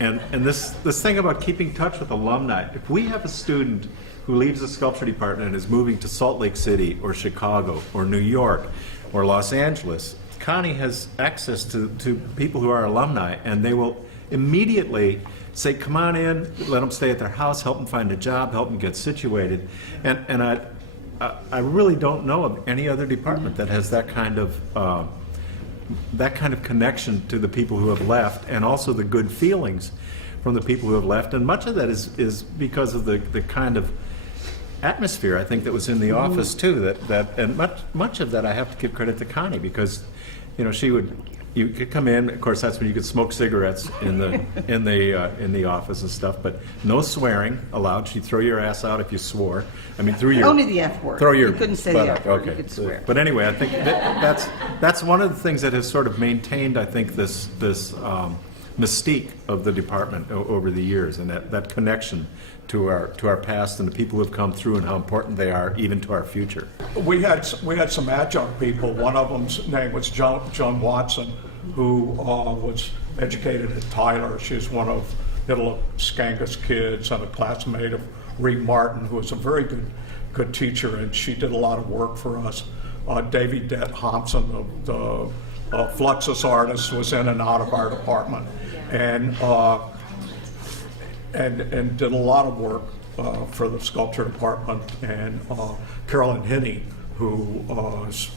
And this thing about keeping in touch with alumni. If we have a student who leaves the sculpture department and is moving to Salt Lake City or Chicago or New York or Los Angeles, Connie has access to people who are alumni, and they will immediately say, come on in, let them stay at their house, help them find a job, help them get situated. And I really don't know of any other department that has that kind of connection to the people who have left, and also the good feelings from the people who have left. And much of that is because of the kind of atmosphere, I think, that was in the office too. And much of that I have to give credit to Connie, because you could come in. Of course, that's when you could smoke cigarettes in the office and stuff. But no swearing allowed. She'd throw your ass out if you swore. I mean, through your Only the F word. You couldn't say the F word. Okay. You could swear. But anyway, I think that's one of the things that has sort of maintained, I think, this mystique of the department over the years, and that connection to our past and the people who have come through and how important they are even to our future. We had some adjunct people. One of them's name was Joan Watson, who was educated at Tyler. She's one of Little Skangus kids and a classmate of Reed Martin, who was a very good teacher, and she did a lot of work for us. Davy Det Thompson, the Fluxus artist, was in and out of our department, and did a lot of work for the sculpture department. And Carolyn Hinney, who is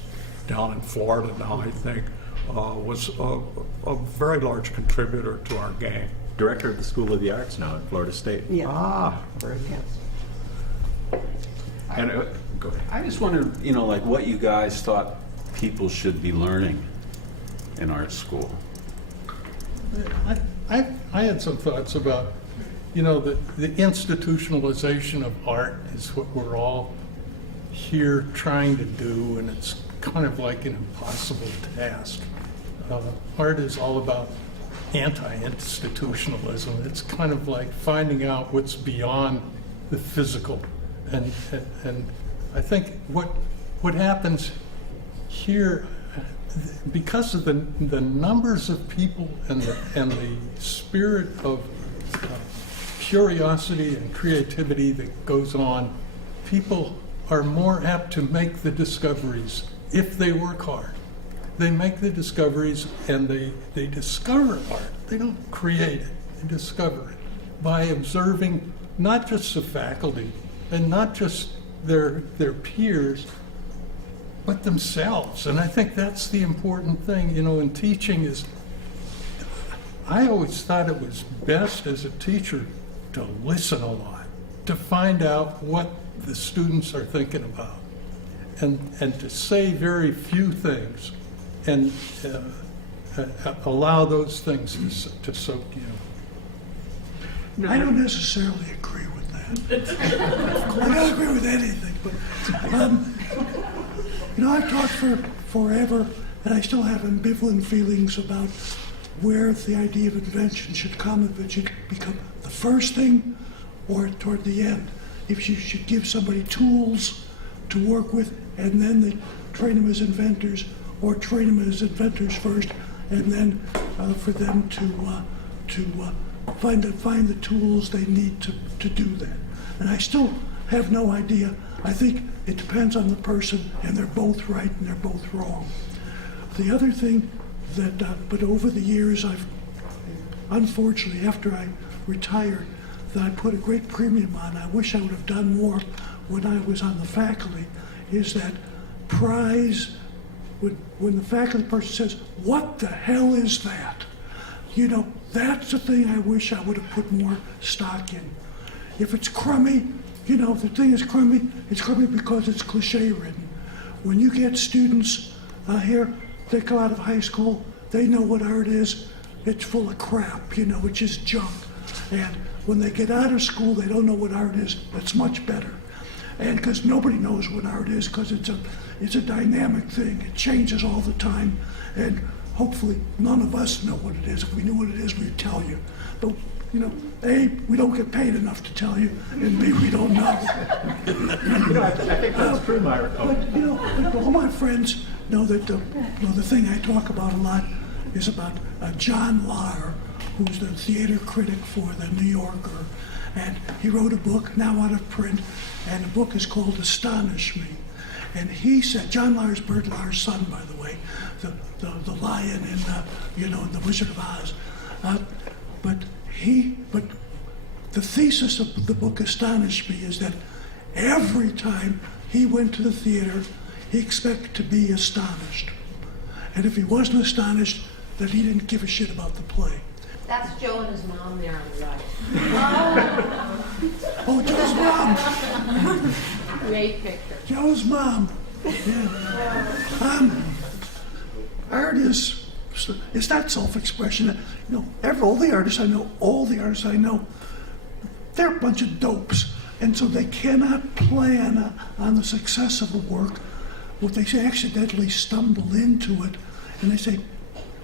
down in Florida now, I think, was a very large contributor to our game. Director of the School of the Arts now at Florida State. Yeah. Very good. And go ahead. I just wondered, like what you guys thought people should be learning in art school. I had some thoughts about, the institutionalization of art is what we're all here trying to do, and it's kind of like an impossible task. art is all about anti-institutionalism. It's kind of like finding out what's beyond the physical. And I think what happens here, because of the numbers of people and the spirit of curiosity and creativity that goes on, people are more apt to make the discoveries if they work hard. They make the discoveries and they discover art. They don't create it, they discover it by observing not just the faculty and not just their peers, but themselves. And I think that's the important thing, in teaching is, I always thought it was best as a teacher to listen a lot, to find out what the students are thinking about, and to say very few things, and allow those things to soak in. I don't necessarily agree with that. I don't agree with anything, but I've taught for forever, and I still have ambivalent feelings about where the idea of invention should come, if it should become the first thing or toward the end. If you should give somebody tools to work with and then they train them as inventors, or train them as inventors first and then for them to find the tools they need to do that. And I still have no idea. I think it depends on the person, and they're both right and they're both wrong. The other thing that, but over the years, I've, unfortunately, after I retired, that I put a great premium on, I wish I would have done more when I was on the faculty, is that prize, when the faculty person says, "What the hell is that?" That's the thing I wish I would have put more stock in. If it's crummy, if the thing is crummy, it's crummy because it's cliche-ridden. When you get students here, they come out of high school, they know what art is, it's full of crap, it's just junk. And when they get out of school, they don't know what art is, that's much better. And because nobody knows what art is, because it's a dynamic thing, it changes all the time, and hopefully none of us know what it is. If we knew what it is, we'd tell you. But A, we don't get paid enough to tell you, and B, we don't know. I think that's true, Myron. But all my friends know that the thing I talk about a lot is about John Lahr, who's the theater critic for the New Yorker, and he wrote a book now out of print, and the book is called Astonish Me. And he said, John Lahr is Bert Lahr's son, by the way, the lion in The Wizard of Oz. But the thesis of the book Astonish Me is that every time he went to the theater, he expected to be astonished. And if he wasn't astonished, that he didn't give a shit about the play. That's Joe and his mom there on the right. Oh, Joe's mom. Great picture. Joe's mom. Yeah. Art is, it's not self-expression. All the artists I know, they're a bunch of dopes. And so they cannot plan on the success of a work. What they say, accidentally stumble into it, and they say,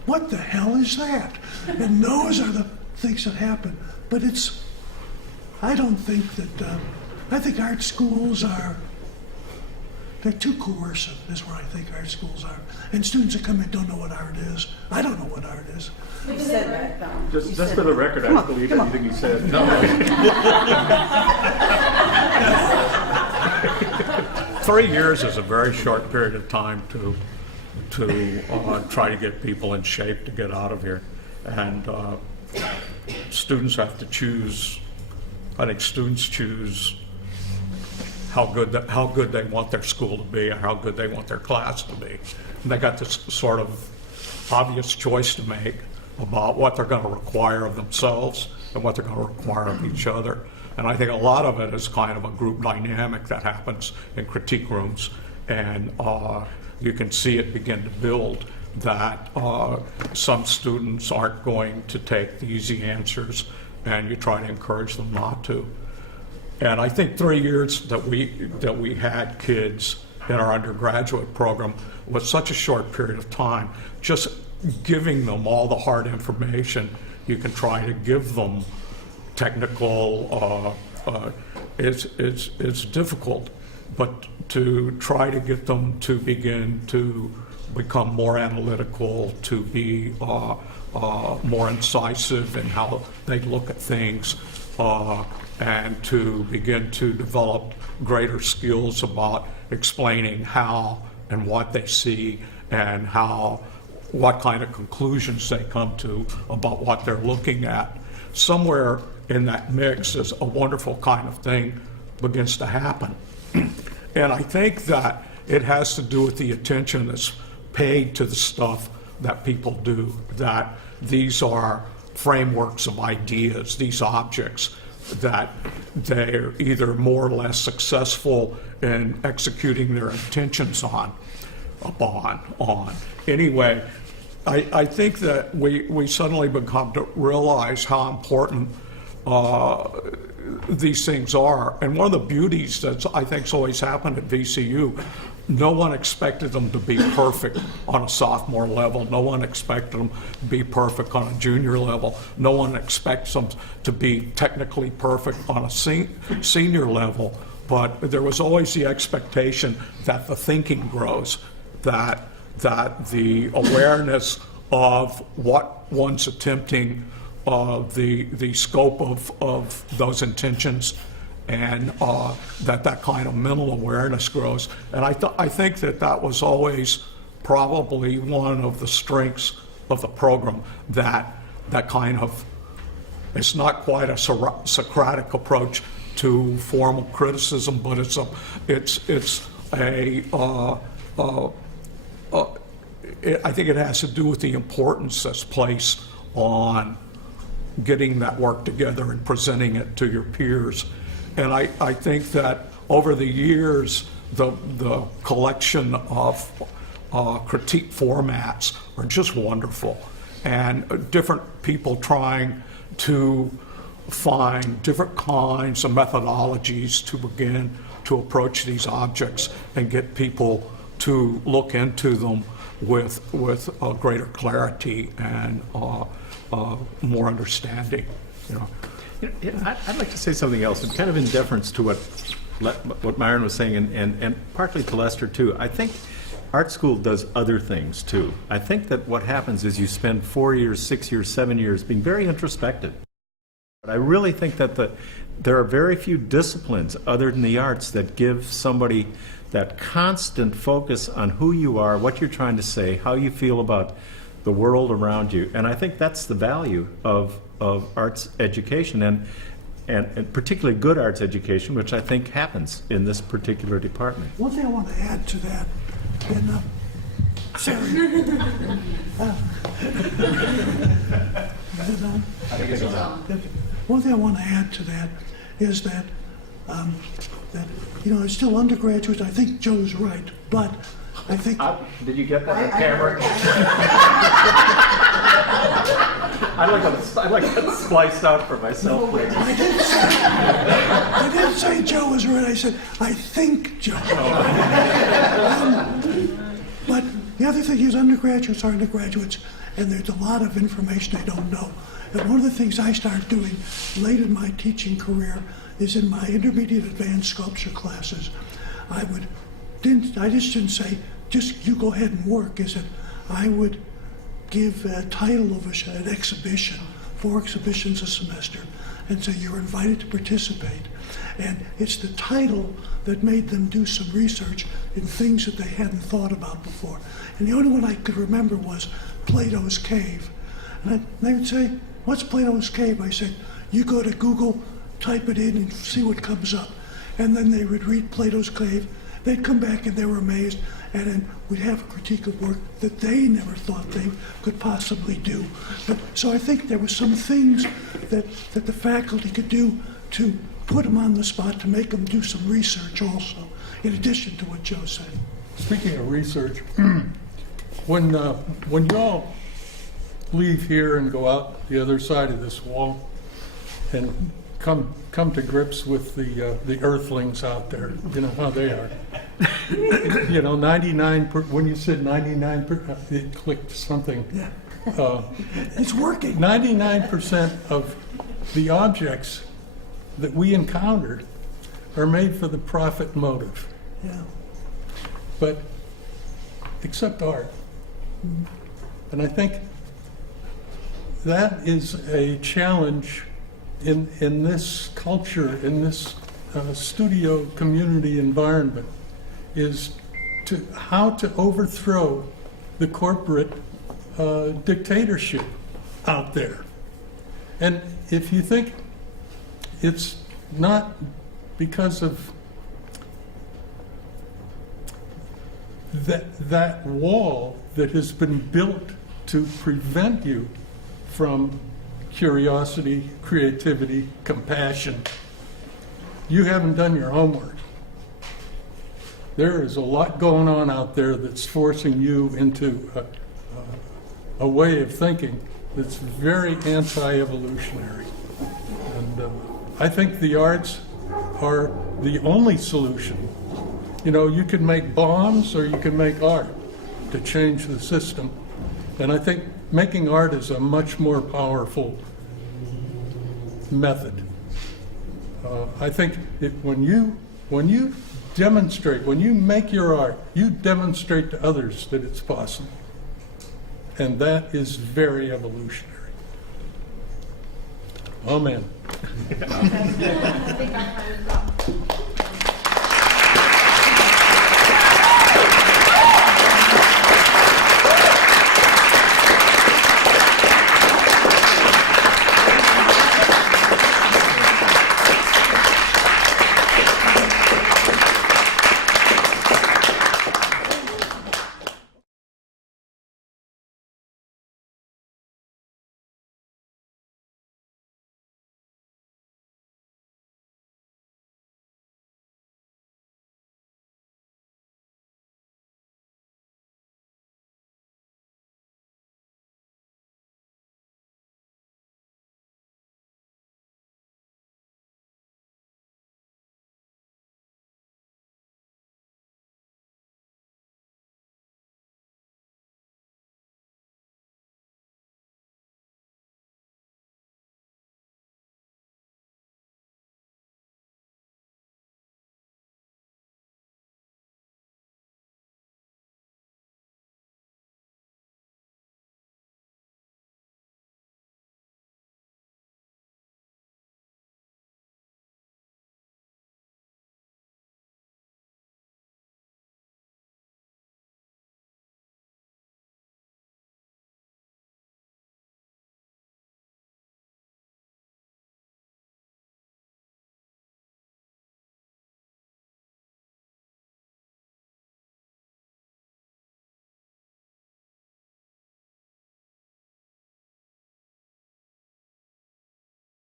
"What the hell is that?" And those are the things that happen. But I don't think that, I think art schools they're too coercive, is what I think art schools are. And students that come in don't know what art is. I don't know what art is. You said that, though. Just for the record, I don't believe anything you said. No. 3 years is a very short period of time to try to get people in shape to get out of here. And students have to choose, I think students choose how good they want their school to be, or how good they want their class to be. And they got this sort of obvious choice to make about what they're going to require of themselves and what they're going to require of each other. And I think a lot of it is kind of a group dynamic that happens in critique rooms, and you can see it begin to build, that some students aren't going to take the easy answers, and you try to encourage them not to. And I think 3 years that we had kids in our undergraduate program with such a short period of time. Just giving them all the hard information you can try to give them, technical, it's difficult, but to try to get them to begin to become more analytical, to be more incisive in how they look at things, and to begin to develop greater skills about explaining how and what they see and what kind of conclusions they come to about what they're looking at. Somewhere in that mix is a wonderful kind of thing begins to happen. And I think that it has to do with the attention that's paid to the stuff that people do, that these are frameworks of ideas, these objects, that they're either more or less successful in executing their intentions on. Anyway, I think that we suddenly become to realize how important these things are. And one of the beauties that's I think's always happened at VCU, no one expected them to be perfect on a sophomore level. No one expected them to be perfect on a junior level. No one expects them to be technically perfect on a senior level. But there was always the expectation that the thinking grows, that the awareness of what one's attempting, the scope of those intentions, and that kind of mental awareness grows. And I think that was always probably one of the strengths of the program, that kind of, it's not quite a Socratic approach to formal criticism, but I think it has to do with the importance that's placed on getting that work together and presenting it to your peers. And I think that over the years, the collection of critique formats are just wonderful, and different people trying to find different kinds of methodologies to begin to approach these objects and get people to look into them with greater clarity and more understanding. I'd like to say something else, and kind of in deference to what Myron was saying, and partly to Lester too. I think art school does other things too. I think that what happens is you spend 4 years, 6 years, 7 years being very introspective. But I really think that there are very few disciplines other than the arts that give somebody that constant focus on who you are, what you're trying to say, how you feel about the world around you. And I think that's the value of arts education, and particularly good arts education, which I think happens in this particular department. One thing I want to add to that, and sorry. One thing I want to add to that is that it's still undergraduates. I think Joe's right, but I think. Did you get that on camera? I'd like that spliced out for myself, please. I didn't say Joe was right. I said I think Joe. But the other thing is, undergraduates are undergraduates, and there's a lot of information they don't know. And one of the things I started doing late in my teaching career is in my intermediate advanced sculpture classes, I just didn't say, just you go ahead and work, is that I would give a title of an exhibition, 4 exhibitions a semester, and say you're invited to participate. And it's the title that made them do some research in things that they hadn't thought about before. And the only one I could remember was Plato's Cave. And they would say, what's Plato's Cave? I said, you go to Google, type it in and see what comes up. And then they would read Plato's Cave. They'd come back and they were amazed, and then we'd have a critique of work that they never thought they could possibly do. So I think there were some things that the faculty could do to put them on the spot, to make them do some research also, in addition to what Joe said. Speaking of research, when you all leave here and go out the other side of this wall and come to grips with the earthlings out there, you know how they are. you know, 99, when you said 99%, it clicked something. Yeah, Uh, it's working. 99% of the objects that we encounter are made for the profit motive, Yeah. but except art. And I think that is a challenge in this culture, in this studio community environment, is how to overthrow the corporate dictatorship out there. And if you think it's not because of that wall that has been built to prevent you from curiosity, creativity, compassion, you haven't done your homework. There is a lot going on out there that's forcing you into a way of thinking that's very anti-evolutionary. And I think the arts are the only solution. You know, you can make bombs or you can make art to change the system. And I think making art is a much more powerful method. I think when you demonstrate, when you make your art, you demonstrate to others that it's possible. And that is very evolutionary. Amen. I think our time is up.